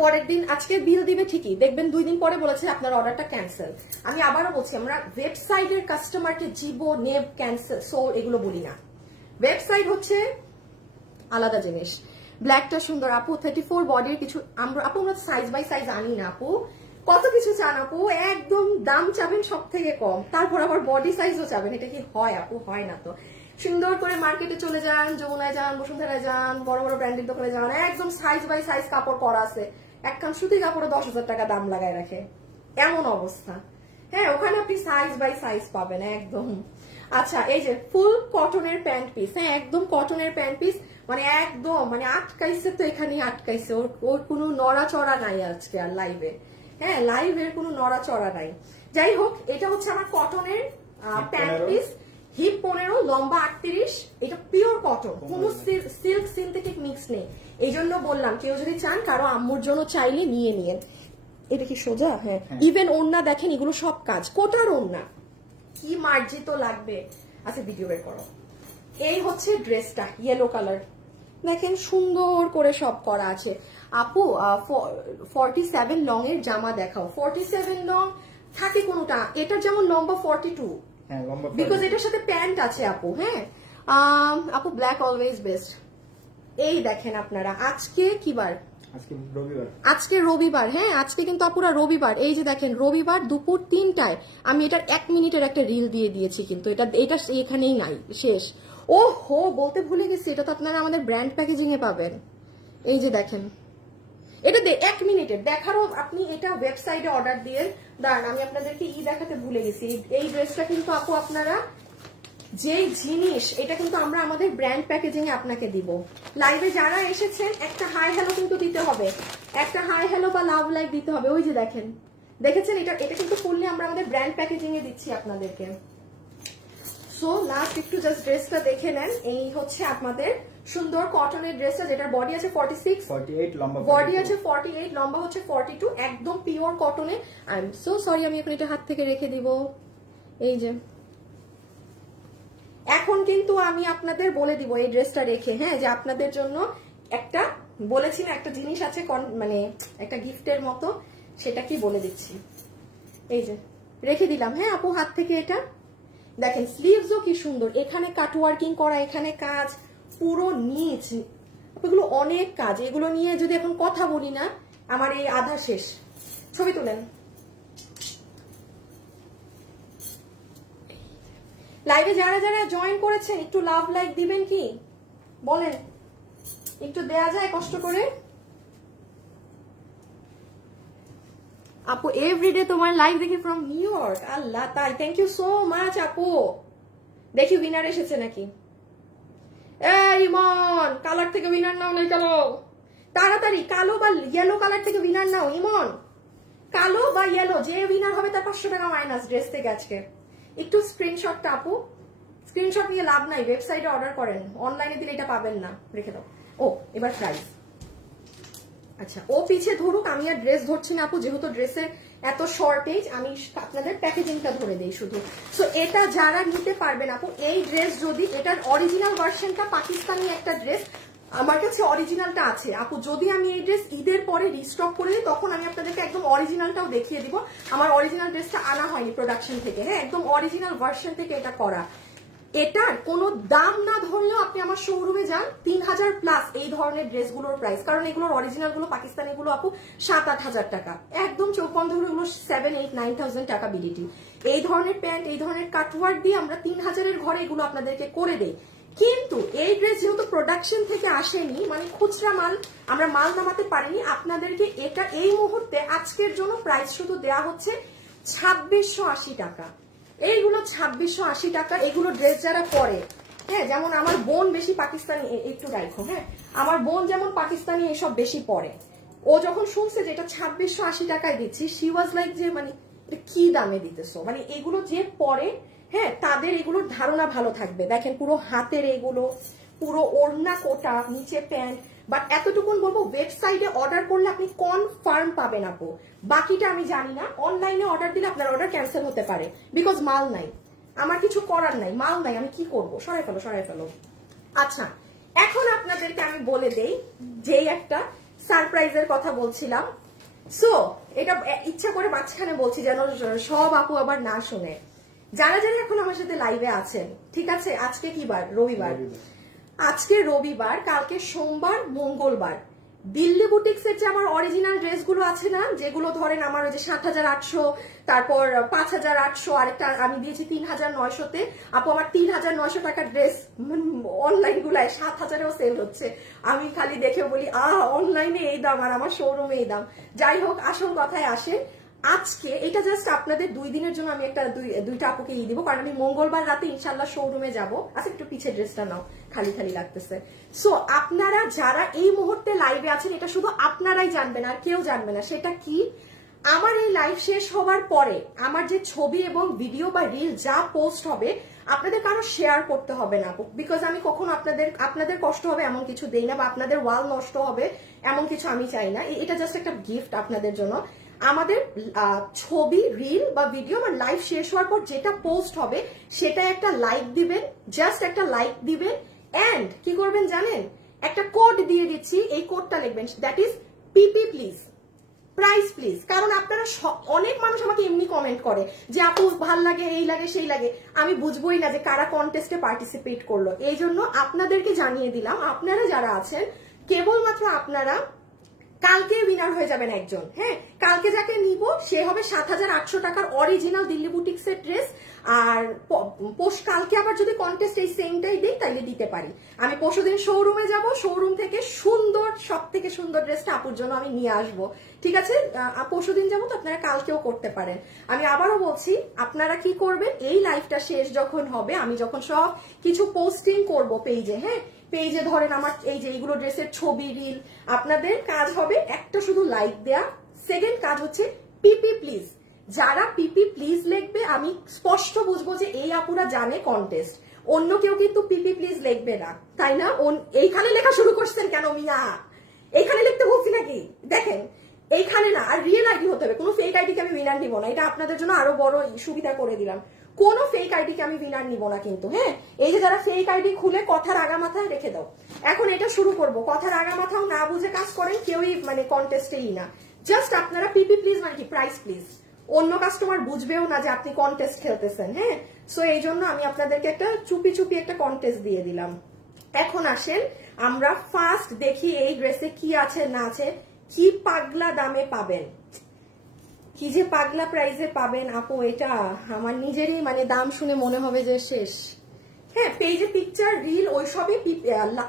পরের দিন আজকে বিল দিবে ঠিকই, দেখবেন 2 দিন পরে বলেছে আপনার অর্ডারটা ক্যান্সেল। আমি আবারও বলছি, আমরা ওয়েবসাইটের কাস্টমারকে জীবো নেব ক্যান্সেল সো এগুলো বলি না। ওয়েবসাইট হচ্ছে আলাদা জিনিস। ব্ল্যাকটা সুন্দর আপু, 34 বডির কিছু আমরা আপু আমরা সাইজ বাই সাইজ আনি না আপু, কত কিছু চান আপু, একদম দাম চাবেন সব থেকে কম, তারপর আবার বডি সাইজও চাবেন, এটা কি হয় আপু? হয় না তো। সুন্দর করে মার্কেটে চলে যান, যমুনায় যান, বসুন্ধরায় যান, বড় বড় ব্র্যান্ডের দোকানে যান, একদম সাইজ বাই সাইজ কাপড় করা আছে। একখান সুতি কাপড়ে 10,000 টাকা দাম লাগায় রাখে, এমন অবস্থা। হ্যাঁ ওখানে আপনি সাইজ বাই সাইজ পাবেন একদম। আচ্ছা এই যে ফুল কটনের প্যান্ট পিস, হ্যাঁ একদম কটনের প্যান্ট পিস, মানে একদম মানে আটকাইছে তো, এখানেই আটকাইছে, ওর কোনো নড়াচড়া নাই আজকে আর লাইভে। হ্যাঁ লাইভের কোনো নড়াচড়া নাই। যাই হোক এটা হচ্ছে আমার কটনের প্যান্ট পিস, হিপ 15, লম্বা 38, এটা পিওর কটন, কোনো সিল্ক সিনথেটিক মিক্স নেই। এই জন্য বললাম কেউ যদি চান কারো আম্মুর জন্য চাইলে নিয়ে নিয়েন। এটা কি সোজা? হ্যাঁ ইভেন ওড়না দেখেন, এগুলো সব কাজ, কোটার ওড়না, কি মার্জিত লাগবে। আচ্ছা ভিডিও বের করো। এই হচ্ছে ড্রেসটা, ইয়েলো কালার, দেখেন সুন্দর করে সব করা আছে। আপু 47 লং এর জামা দেখাও। 47 লং থাকে কোনটা, এটার যেমন লম্বা 42, বিকজ এটার সাথে প্যান্ট আছে আপু। হ্যাঁ আপু ব্ল্যাক অলওয়েজ বেস্ট। এই দেখেন আপনারা, আজকে কি বার? আজকে রবিবার। হ্যাঁ আজকে কিন্তু আপুরা রবিবার। এই যে দেখেন রবিবার দুপুর 3টায় আমি এটার 1 মিনিটের একটা রিল দিয়ে দিয়েছি, কিন্তু এটা এখানেই নাই, শেষ। ও হো বলতে ভুলে গেছি, এটা তো আপনারা আমাদের ব্র্যান্ড প্যাকেজিং এ পাবেন। এই যে দেখেন এটা 1 মিনিটের দেখারও আপনি এটা ওয়েবসাইটে অর্ডার দিয়ে দাঁড়ান, আমি আপনাদেরকে দেখাতে ভুলে গেছি। এই ড্রেসটা কিন্তু আপু আপনারা যে জিনিস, এটা কিন্তু আমরা আমাদের ব্র্যান্ড প্যাকেজিং এ আপনাকে দিব। লাইভে যারা এসেছেন একটা হাই হ্যালো কিন্তু দিতে হবে, একটা হাই হ্যালো বা লাভ লাইভ দিতে হবে। ওই যে দেখেন, দেখেছেন, এটা কিন্তু ফুললি আমরা আমাদের ব্র্যান্ড প্যাকেজিং এ দিচ্ছি আপনাদেরকে। সো লাস্ট একটু জাস্ট ড্রেসটা দেখে নেন। এই হচ্ছে আপনাদের সুন্দর কটনের ড্রেসটা, যেটার বডি আছে 46, 48 লম্বা, বডি আছে 48, লম্বা হচ্ছে 42, একদম পিওর কটনে। আই এম সো সরি, আমি এখন এটা হাত থেকে রেখে দিব। এই যে এখন কিন্তু আমি আপনাদের বলে দিব এই ড্রেসটা রেখে, হ্যাঁ, যে আপনাদের জন্য একটা বলেছি না একটা জিনিস আছে, মানে একটা গিফটের মতো, সেটা কি বলে দিচ্ছি। এই যে রেখে দিলাম, হ্যাঁ আপু হাত থেকে। এটা দেখেন স্লিভসও কি সুন্দর, এখানে কাট ওয়ার্কিং করা, এখানে কাজ পুরো নিচ, এগুলো অনেক কাজ। এগুলো নিয়ে যদি এখন কথা বলি না, আমার এই আধা শেষ। ছবি তুলেন। লাইভে যারা যারা জয়েন করেছেন একটু লাভ লাইক দিবেন কি বলেন, একটু দেয়া যায় কষ্ট করে। আপু এভরিডে তোমার লাইভ দেখি ফ্রম নিউ ইয়র্ক, আল্লাহ তাই, থ্যাংক ইউ সো মাচ আপু। দেখি উইনার এসেছে নাকি। ইমন কালার থেকে উইনার নাও, নেই কালো, তাড়াতাড়ি কালো বা ইয়েলো কালার থেকে উইনার নাও। ইমন কালো বা ইয়েলো, যে উইনার হবে তার 500 টাকা মাইনাস ড্রেস থেকে আজকে। একটু স্ক্রিনশটটা আপু, স্ক্রিনশট নিয়ে লাভ নাই, ওয়েবসাইটে অর্ডার করেন, অনলাইনে দিলে এটা পাবেন না, রেখে দাও। ও এবার প্রাইস, আচ্ছা ও পিছে ধরুক, আমি আর ড্রেস ধরছি না আপু, যেহেতু ড্রেসের এত শর্টেজ, আমি আপনাদের প্যাকেজিংটা ধরে দেই শুধু। সো এটা যারা নিতে পারবেন আপু, এই ড্রেস যদি, এটার অরিজিনাল ভার্সনটা পাকিস্তানি একটা ড্রেস, আমার কাছে অরিজিনালটা আছে আপু। যদি আমি এই ড্রেস ঈদের পরে রিস্টক করে দিই, তখন আমি আপনাদেরকে একদম অরিজিনালটাও দেখিয়ে দিব। আমার অরিজিনাল ড্রেসটা আনা হয়নি প্রোডাকশন থেকে, হ্যাঁ, একদম অরিজিনাল ভার্সন থেকে এটা করা। এটার কোনো দাম না ধরলেও আপনি আমার শোরুমে যান, 3000 প্লাস এই ধরনের ড্রেসগুলোর প্রাইস, কারণ এগুলোর অরিজিনাল গুলো পাকিস্তানি গুলো আপু 7-8 হাজার টাকা, একদম চোখ বন্ধ হলে এগুলো 7-8-9,000 টাকা বিডিটি। এই ধরনের প্যান্ট, এই ধরনের কাটওয়ার্ক দিয়ে আমরা 3000-এর ঘরে এগুলো আপনাদেরকে করে দেই। কিন্তু এই ড্রেস যেহেতু প্রোডাকশন থেকে আসেনি, মানে খুচরা মাল, আমরা মাল নামাতে পারিনি, আপনাদেরকে এটা এই মুহূর্তে আজকের জন্য প্রাইস শুধু দেয়া হচ্ছে 2680 টাকা। এইগুলো 2680 টাকা। এগুলো ড্রেস যারা পরে, হ্যাঁ, যেমন আমার বোন বেশি পাকিস্তানি, একটু রাখো, হ্যাঁ, আমার বোন যেমন পাকিস্তানি এসব বেশি পরে, ও যখন শুনছে যে এটা 2680 টাকায় দিচ্ছি, শি ওয়াজ লাইক যে মানে এটা কি দামে দিতেছো, মানে এগুলো যে পরে, হ্যাঁ, তাদের এগুলোর ধারণা ভালো থাকবে। দেখেন পুরো হাতের এগুলো, পুরো ওড়না কোটা, নিচে প্যান্ট। বাট এতটুকুন বলবো, ওয়েবসাইটে অর্ডার করলে আপনি কনফার্ম পাবেন আপু, বাকিটা আমি জানি না। অনলাইনে অর্ডার দিলে আপনার অর্ডার ক্যান্সেল হতে পারে, বিকজ মাল নাই, আমার কিছু করার নাই, মাল নাই, আমি কি করবো, সরাই ফেলো সরাই ফেলো। আচ্ছা এখন আপনাদেরকে আমি বলে দেই, যেই একটা সারপ্রাইজের কথা বলছিলাম। সো এটা ইচ্ছা করে মাঝখানে বলছি যেন সব আপু আবার না শুনে। যারা যারা এখন আমার সাথে লাইভে আছেন, ঠিক আছে, আজকে কি বার? রবিবার। আজকে রবিবার, কালকে সোমবার, মঙ্গলবার দিল্লি বুটিক্সের যে আমার অরিজিনাল ড্রেসগুলো আছে না, যেগুলো ধরেন আমার ওই যে 7800, তারপর 5800, আরেকটা আমি দিয়েছি 3900-তে। আপু আমার 3900 টাকার ড্রেস অনলাইন গুলায় 7000-এও সেল হচ্ছে। আমি খালি দেখে বলি অনলাইনে এই দাম আর আমার শোরুমে এই দাম। যাই হোক, আসল কথায় আসে, আজকে এটা জাস্ট আপনাদের 2 দিনের জন্য আমি একটা দুইটা আপুকে দিব, কারণ আমি মঙ্গলবার রাতে ইনশাল্লাহ শোরুমে যাব। আচ্ছা একটু পিছের ড্রেসটা নাও, খালি খালি লাগতেছে। সো আপনারা যারা এই মুহূর্তে লাইভে আছেন, এটা শুধু আপনারাই জানবেন, আর কেউ জানবে না। সেটা কি, আমার এই লাইভ শেষ হওয়ার পরে আমার যে ছবি এবং ভিডিও বা রিল যা পোস্ট হবে, আপনাদের কারো শেয়ার করতে হবে না, বিকজ আমি কখনো আপনাদের কষ্ট হবে এমন কিছু দেই না, বা আপনাদের ওয়াল নষ্ট হবে এমন কিছু আমি চাই না। এটা জাস্ট একটা গিফট আপনাদের জন্য। আমাদের ছবি, রিল বা ভিডিও বা লাইভ শেষ হওয়ার পর যেটা পোস্ট হবে, সেটা একটা লাইক দিবেন, জাস্ট একটা লাইক দিবেন। এন্ড কি করবেন জানেন, একটা কোড দিয়ে দিচ্ছি, এই কোডটা লিখবেন, that is PP please, price please. কারণ আপনারা অনেক মানুষ আমাকে এমনি কমেন্ট করে যে আপু ভাল লাগে, এই লাগে, সেই লাগে, আমি বুঝবোই না যে কারা কন্টেস্টে পার্টিসিপেট করলো। এই জন্য আপনাদেরকে জানিয়ে দিলাম, আপনারা যারা আছেন, কেবলমাত্র আপনারা কালকে উইনার হয়ে যাবেন একজন। হ্যাঁ, কালকে যাকে নিব সে হবে 7,800 টাকার অরিজিনাল দিল্লি বুটিক্সের ড্রেস। আর কালকে আবার যদি কন্টেস্ট এই সেমটাই দিই তাইলে দিতে পারি। আমি পরশুদিন শোরুমে যাব, শোরুম থেকে সুন্দর, সব থেকে সুন্দর ড্রেসটা আপুর জন্য আমি নিয়ে আসবো। ঠিক আছে, পরশুদিন যাবো, তো আপনারা কালকেও করতে পারেন। আমি আবারও বলছি, আপনারা কি করবেন, এই লাইভটা শেষ যখন হবে, আমি যখন সব কিছু পোস্টিং করব পেজে, হ্যাঁ পেজে ধরেন আমার এই যে এইগুলো ড্রেসের ছবি, রিল, আপনাদের কাজ হবে একটা শুধু লাইক দেয়া। সেকেন্ড কাজ হচ্ছে পিপি প্লিজ। যারা পিপি প্লিজ লিখবে আমি স্পষ্ট বুঝবো যে এই আপুরা জানে কন্টেস্ট। অন্য কেউ কিন্তু পিপি প্লিজ লিখবে না, তাই না? এইখানে লেখা শুরু করছেন কেন মিয়া? এইখানে লিখতে বলছি নাকি? দেখেন এইখানে না, আর রিয়েল আইডি হতে হবে। কোনো ফেক আইডিকে আমি উইনার নিব না, এটা আপনাদের জন্য আরো বড় সুবিধা করে দিলাম। কোনো ফেক আইডিকে আমি উইনার নিব না কিন্তু। হ্যাঁ, এই যে যারা ফেক আইডি খুলে কথার আগা মাথায় রেখে দাও। এখন এটা শুরু করব, কথার আগা মাথাও না বুঝে কাজ করেন কেউই, মানে কন্টেস্টেই না। জাস্ট আপনারা পিপি প্লিজ মানে কি প্রাইস প্লিজ। অন্য কাস্টমার বুঝবেও না যে আপনি কন্টেস্ট খেলতেছেন। হ্যাঁ, সো এই জন্য আমি আপনাদেরকে একটা চুপি চুপি একটা কন্টেস্ট দিয়ে দিলাম। এখন আসেন আমরা ফার্স্ট দেখি এই ড্রেসে কি আছে না আছে, কি পাগলা দামে পাবেন, কি যে পাগলা প্রাইসে পাবেন আপু। এটা আমার নিজেরই মানে দাম শুনে মনে হবে যে শেষ। হ্যাঁ, পেজে পিকচার, রিল ওইসবই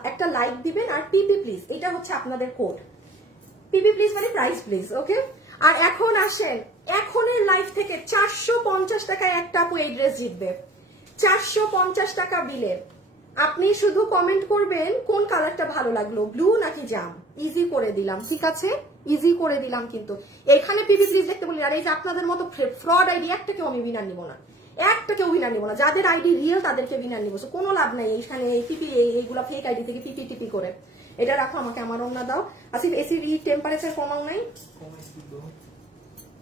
একটা লাইক দিবেন। আর পিপি প্লিজ, এটা হচ্ছে আপনাদের কোড। পিপি প্লিজ মানে প্রাইস প্লিজ, ওকে। আর এখন আসেন, এখনের লাইভ থেকে 450 টাকায় একটা আপু এই ড্রেস জিতবে। 450 টাকা বিলে আপনি শুধু কমেন্ট করবেন কোন কালারটা ভালো লাগলো, ব্লু নাকি জাম। ইজি করে দিলাম, ঠিক আছে, ইজি করে দিলাম। কিন্তু এখানে পিপি প্লিজ দেখতে বলি। আর এই যে আপনাদের মতো ফ্রড আইডি একটাকেও আমি উইনার নিব না, একটাকেও উইনার নিব না। যাদের আইডি রিয়েল তাদেরকে উইনার নিব। কোনো লাভ নাই এইখানে এই পিপি এইগুলা ফেক আইডি থেকে পিপি টিপি করে। এটা রাখো, আমাকে আমার ওন্না দাও। আসিফ এসির টেম্পারেচার কমাও নাই,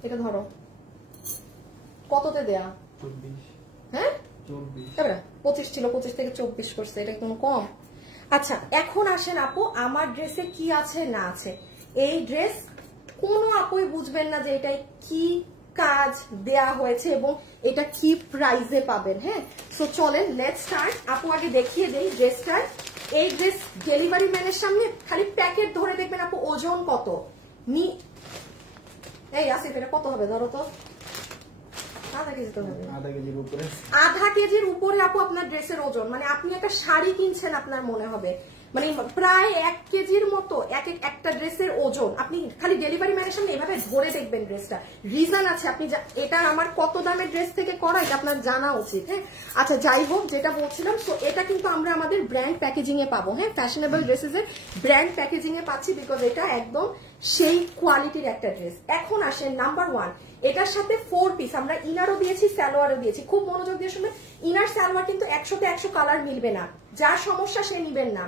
এটা ধরো। কততে দেয়া? 24। হ্যাঁ 24। 25 ছিল, 25 থেকে 24 করছে, এটা কোনো কম? আচ্ছা এখন আসেন আপু, আমার ড্রেসে কি আছে না আছে। এই ড্রেস কোনো আপুই বুঝবেন না যে এটাই কি কাজ দেয়া হয়েছে এবং এটা কি প্রাইসে পাবেন। হ্যাঁ, সো চলেন লেটস স্টার্ট। আপু আগে দেখিয়ে দেই ড্রেসটার। এই ড্রেস ডেলিভারি ম্যানের সামনে খালি প্যাকেট ধরে দেখবেন আপু ওজন কত। এই আসিফ এটা কত হবে ধরো তো? আধা কেজির উপরে আপু আপনার ড্রেসের ওজন। মানে আপনি একটা শাড়ি কিনছেন, আপনার মনে হবে মানে প্রায় 1 কেজির মতো একটা ড্রেসের ওজন। আপনি খালি ডেলিভারি ম্যানের সামনে এভাবে ধরে দেখবেন ড্রেসটা। রিজন আছে, আপনি এটা আমার কত দামের ড্রেস থেকে করা এটা আপনার জানা উচিত। হ্যাঁ, আচ্ছা যাই হোক, যেটা বলছিলাম, তো এটা কিন্তু আমরা আমাদের ব্র্যান্ড প্যাকেজিং এ পাবো। হ্যাঁ, ফ্যাশনেবল ড্রেসেস এর ব্র্যান্ড প্যাকেজিং এ পাচ্ছি, বিকজ এটা একদম সেই কোয়ালিটির একটা ড্রেস। এখন আসেন নাম্বার 1, এটার সাথে 4 পিস আমরা ইনারও দিয়েছি, সালোয়ারও দিয়েছি। খুব মনোযোগ দিয়ে শুনবেন, ইনার সালোয়ার কিন্তু 100তে 100 কালার মিলবে না। যার সমস্যা সে নিবেন না।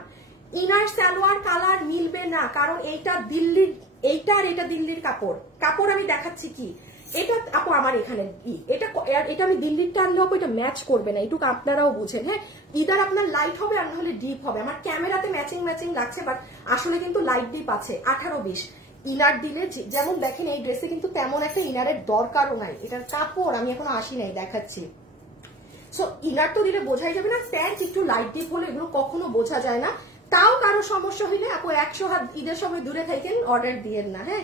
ইনার সালোয়ার কালার মিলবে না, কারণ এইটা দিল্লির, এইটা আর এটা দিল্লির কাপড় আমি দেখাচ্ছি কি। এটা আপু আমার এখানে এটা আমি দিল্লিরটা আনলেও আপু এটা ম্যাচ করবে না, এটুকু আপনারাও বুঝেন। হ্যাঁ, ইদার আপনার লাইট হবে আর নাহলে ডিপ হবে। আমার ক্যামেরাতে ম্যাচিং লাগছে, বাট আসলে কিন্তু লাইট ডিপ আছে। 18-20 ইনার দিলে যেমন দেখেন, এই ড্রেসে কিন্তু তেমন একটা ইনারের দরকারও নাই। এটার কাপড় আমি এখনো আসি নাই, দেখাচ্ছি। সো ইনার তো দিলে বোঝাই যাবে না। প্যান্ট একটু লাইট ডিপ হলে এগুলো কখনো বোঝা যায় না। তাও কারো সমস্যা হইলে আপু 100 হাত ঈদের সময় দূরে থাকেন, অর্ডার দিয়েন না। হ্যাঁ,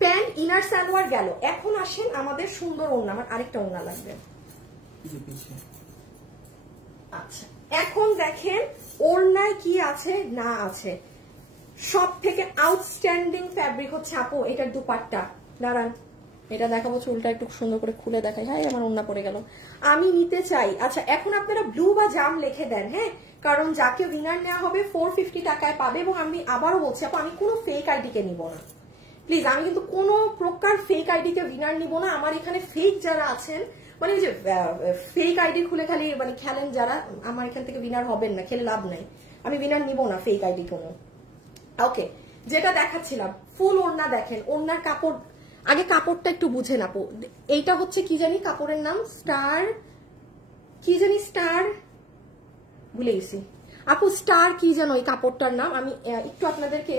প্যান্ট ইনার সালোয়ার গেল। এখন আসেন আমাদের সুন্দর ওড়না। আমার আরেকটা ওড়না লাগবে। আচ্ছা এখন দেখেন ওড়নায় কি আছে না আছে। সব থেকে আউটস্ট্যান্ডিং ফ্যাব্রিক হচ্ছে আপু এটার দুপাট্টা। দাঁড়ান এটা দেখাবো, চুলটা একটু সুন্দর করে খুলে দেখাই। হ্যাঁ, আমার ওড়না পড়ে গেল, আমি নিতে চাই। আচ্ছা এখন আপনারা ব্লু বা জাম লিখে দেন। হ্যাঁ, কারণ যাকে উইনার নেওয়া হবে 450 টাকায় পাবে। এবং আমি আবারও বলছি আপু, আমি কোনো ফেক আইডিকে নিব না প্লিজ। আমি কিন্তু কোনো প্রকার ফেক আইডিকে উইনার নিব না। আমার এখানে ফেক যারা আছেন, মানে যে ফেক আইডি খুলে খালি মানে খেলেন যারা, আমার এখান থেকে উইনার হবেন না, খেলে লাভ নাই। আমি উইনার নিব না ফেক আইডি কোনো। ওকে, যেটা দেখাচ্ছিলাম ফুল ওড়না দেখেন। ওড়নার কাপড় আগে, কাপড়টা একটু বুঝেন আপু। এইটা হচ্ছে কি জানি কাপড়ের নাম, স্টার কি জানি, স্টার ভুলে গেছি আপু, স্টার কি যেন ওই কাপড়টার নাম। আমি একটু আপনাদেরকে,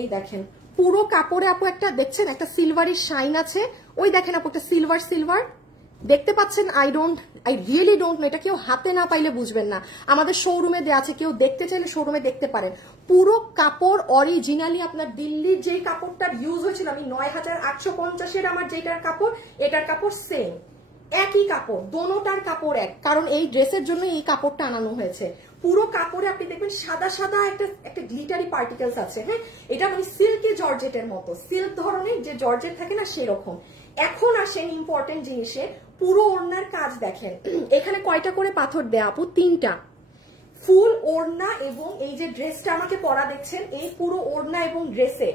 এই দেখেন পুরো কাপড়ে আপু একটা দেখছেন একটা সিলভারি শাইন আছে। ওই দেখেন আপু একটা সিলভার দেখতে পাচ্ছেন, আই রিয়েলি ডোন্ট নো, এটা কেউ হাতে না পাইলে বুঝবেন না। আমাদের শোরুমে দেওয়া আছে, কেউ দেখতে চাইলে শোরুমে দেখতে পারেন। পুরো কাপড় অরিজিনালি আপনার দিল্লির যেই কাপড়টার ইউজ হয়েছিল, আমি 9850 আমার যেটার কাপড়, এটার কাপড় সেম, একই কাপড়, দোনোটার কাপড় এক, কারণ এই ড্রেসের জন্য এই কাপড়টা আনানো হয়েছে। পুরো কাপড়ে আপনি দেখবেন সাদা সাদা একটা গ্লিটারি পার্টিকেলস আছে। হ্যাঁ, এটা মানে সিল্কি জর্জেটের মতো, সিল্ক ধরনের যে জর্জেট থাকে না সেরকম। এখন আসেন ইম্পর্টেন্ট জিনিসে, পুরো ওড়নার কাজ দেখেন। এখানে কয়টা করে পাথর দেয়া আপু? 3টা। ফুল ওড়না এবং এই যে ড্রেসটা আমাকে পরা দেখছেন, এই পুরো ওড়না এবং ড্রেসে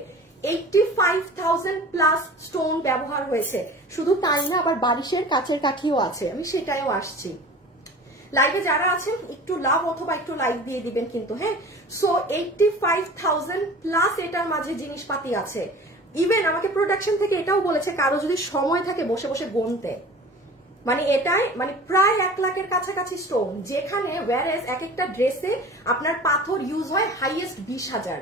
85,000 প্লাস স্টোন ব্যবহার হয়েছে। শুধু তাই না, আবার বারিশের কাচের কাঠিও আছে, আমি সেটাইও আসছি। লাইভে যারা আছেন একটু লাভ অথবা একটু লাইক দিয়ে দিবেন কিন্তু। হ্যাঁ, সো 85,000 প্লাস এটার মাঝে জিনিসপাতি আছে। ইভেন আমাকে প্রোডাকশন থেকে এটাও বলেছে কারো যদি সময় থাকে বসে বসে গুনতে, মানে এটাই মানে প্রায় 1 লাখের কাছাকাছি স্টোন, যেখানে ওয়্যারেজ এক একটা ড্রেসে আপনার পাথর ইউজ হয় হাইয়েস্ট 20,000,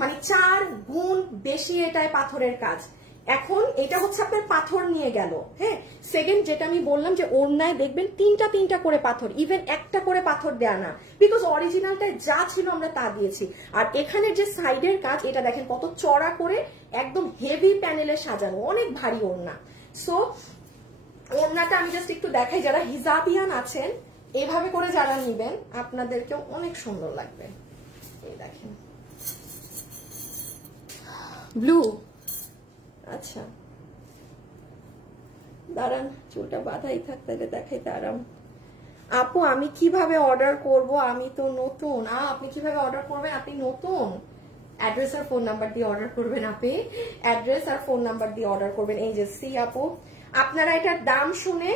মানে 4 গুণ বেশি এটাই পাথরের কাজ। এখন এটা হচ্ছে আপনার পাথর নিয়ে গেল। হ্যাঁ, সেকেন্ড যেটা আমি বললাম যে ওড়নায় দেখবেন 3টা করে পাথর, ইভেন একটা করে পাথর দেয়া না, বিকজ অরিজিনালটায় যা ছিল আমরা তা দিয়েছি। আর এখানে যে সাইডের কাজ, এটা দেখেন কত চড়া করে একদম হেভি প্যানেলে সাজানো, অনেক ভারী ওড়না। সো ওড়নাটা আমি জাস্ট একটু দেখাই, যারা হিজাবিয়ান আছেন এভাবে করে যারা নিবেন আপনাদেরকেও অনেক সুন্দর লাগবে। এই দেখেন ব্লু, আচ্ছা দাঁড়ান চুলটা বাঁধাই থাকতে দেখাইতে আরাম। আপু আমি কিভাবে অর্ডার করব? আমি তো নতুন। আপনি কিভাবে অর্ডার করবেন? আপনি নতুন, অ্যাড্রেস আর ফোন নাম্বার দিয়ে অর্ডার করবেন। আপনি অ্যাড্রেস আর ফোন নাম্বার দিয়ে অর্ডার করবেন। এই যে সি আপু, আপনারা এটার দাম শুনে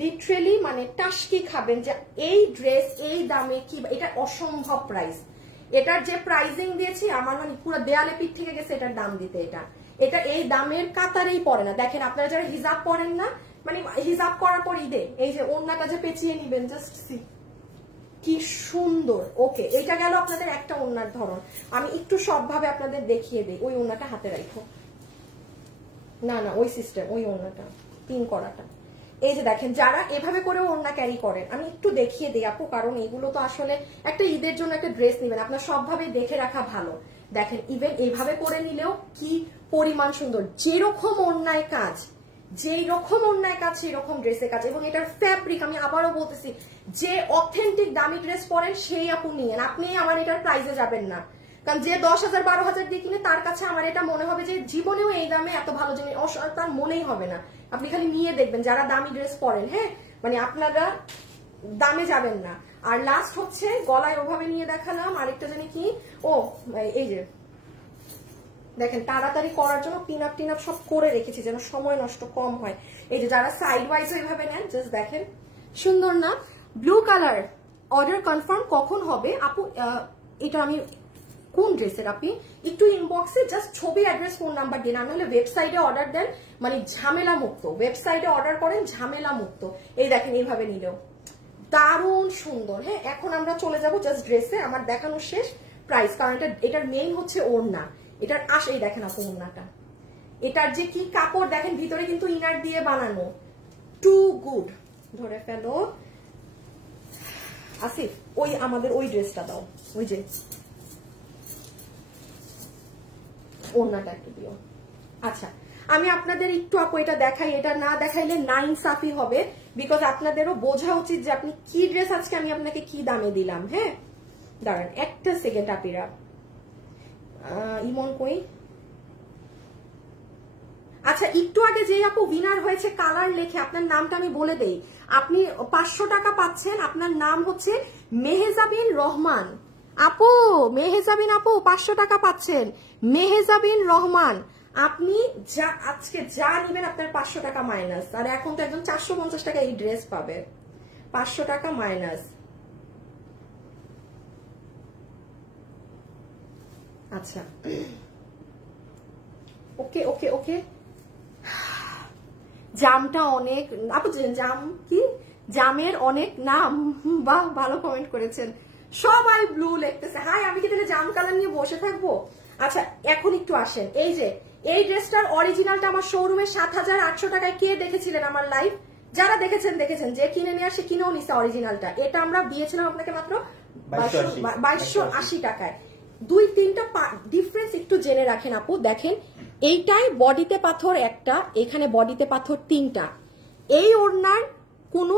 লিটারেলি মানে টাসকি খাবেন যে এই ড্রেস এই দামে কি, এটা অসম্ভব প্রাইস। এটার যে প্রাইজিং দিয়েছি আমার মানে পুরো দেয়ালে পিঠ থেকে গেছে এটার দাম দিতে। এটা এই দামের কাতারেই পড়ে না। দেখেন আপনারা যারা হিজাব পরেন না, মানে হিজাব করার পর ঈদে এই যে ওড়নাটা যে পেঁচিয়ে নিবেন, জাস্ট সি কি সুন্দর। ওকে, এটা গেল আপনাদের একটা ওড়নার ধরন। আমি একটু সবভাবে আপনাদের দেখিয়ে দিই। ওই ওড়নাটা হাতে রাখো, না ওই সিস্টেম, ওই ওড়নাটা পিন করাটা। এই যে দেখেন যারা এভাবে করে ওড়না ক্যারি করেন, আমি একটু দেখিয়ে দিই আপু, কারণ এগুলো তো আসলে একটা ঈদের জন্য একটা ড্রেস নেবেন, আপনার সবভাবে দেখে রাখা ভালো। দেখেন ইভেন এইভাবে করে নিলেও কি পরিমাণ সুন্দর। যেরকম ওড়নায় কাজ, যেই রকম অন্যায় কাজ সেই রকম ড্রেসের কাজ। এবং এটার ফ্যাব্রিক আমি আবারও বলতেছি, যে অথেন্টিক দামি ড্রেস পরেন সেই আপু নিয়েন, আপনি আমার এটার প্রাইসে যাবেন না। কারণ যে 10,000 12,000 দিয়ে কিনে তার কাছে আমার এটা মনে হবে যে জীবনেও এই দামে এত ভালো জিনিস তার মনেই হবে না। আপনি খালি নিয়ে দেখবেন যারা দামি ড্রেস পরেন, হ্যাঁ মানে আপনারা দামে যাবেন না। আর লাস্ট হচ্ছে গলায় ওভাবে নিয়ে দেখালাম, আরেকটা জানি কি, ও এই যে দেখেন তাড়াতাড়ি করার জন্য পিন আপ সব করে রেখেছি যেন সময় নষ্ট কম হয়। এই যে যারা সাইড ওয়াইজ এইভাবে নেন, জাস্ট দেখেন সুন্দর না? ব্লু কালার অর্ডার কনফার্ম কখন হবে আপু? এটা আমি কোন ড্রেসের আপনি একটু ইনবক্সে জাস্ট ছবি, অ্যাড্রেস, ফোন নাম্বার দিন। আমি হলে ওয়েবসাইটে অর্ডার দেন, মানে ঝামেলা মুক্ত। ওয়েবসাইটে অর্ডার করেন ঝামেলা মুক্ত। এই দেখেন এইভাবে নিলেও দারুণ সুন্দর। হ্যাঁ, এখন আমরা চলে যাব জাস্ট ড্রেসে, আমার দেখানো শেষ। প্রাইস, কারণ এটার মেইন হচ্ছে ওড়না, এটার এই দেখেন আপু ওড়নাটা, এটার যে কি কাপড় দেখেন, ভিতরে কিন্তু ইনার দিয়ে বানানো, টু গুড। ধরে ফেলো আসিফ, ওই আমাদের ওই ড্রেসটা দাও, ওই যে ওড়নাটা একটু দিও। আচ্ছা আমি আপনাদের একটু আপু এটা দেখাই, এটা না দেখাইলে না ইনসাফি হবে, বিকজ আপনাদেরও বোঝা উচিত যে আপনি কি ড্রেস আজকে আমি আপনাকে কি দামে দিলাম। হ্যাঁ দাঁড়ান একটা সেকেন্ড আপিরা, ইমন কই? আচ্ছা একটু আগে যে আপু উইনার হয়েছে কালার লেখে, আপনার নামটা আমি বলে দেই। আপনি 500 টাকা পাচ্ছেন, আপনার নাম হচ্ছে মেহেজাবিন রহমান। আপু মেহেজাবিন আপু 500 টাকা পাচ্ছেন, মেহেজাবিন রহমান। আপনি যা আজকে যা নিবেন আপনার 500 টাকা মাইনাস। আর এখন তো একদম 450 টাকা এই ড্রেস পাবে, 500 টাকা মাইনাস। আচ্ছা ওকে ওকে ওকে, জামটা অনেক আপু, জাম কি জামের অনেক নাম, বাহ ভালো কমেন্ট করেছেন সবাই। ব্লু লিখতেছে, হাই আমি কি তাহলে জাম কালার নিয়ে বসে থাকবো? আচ্ছা এখন একটু আসেন, এই যে এই ড্রেসটার অরিজিনালটা আমার শোরুমে 7,800 টাকায় কে দেখেছিলেন আমার লাইভ? যারা দেখেছেন দেখেছেন, যে কিনে নিয়ে আসে কিনেও নিছে অরিজিনালটা। এটা আমরা দিয়েছিলাম আপনাকে মাত্র 2280 টাকায়। 2-3টা ডিফারেন্স একটু জেনে রাখেন আপু। দেখেন এইটাই বডিতে পাথর একটা, এখানে বডিতে পাথর 3টা। এই ওড়নার কোনো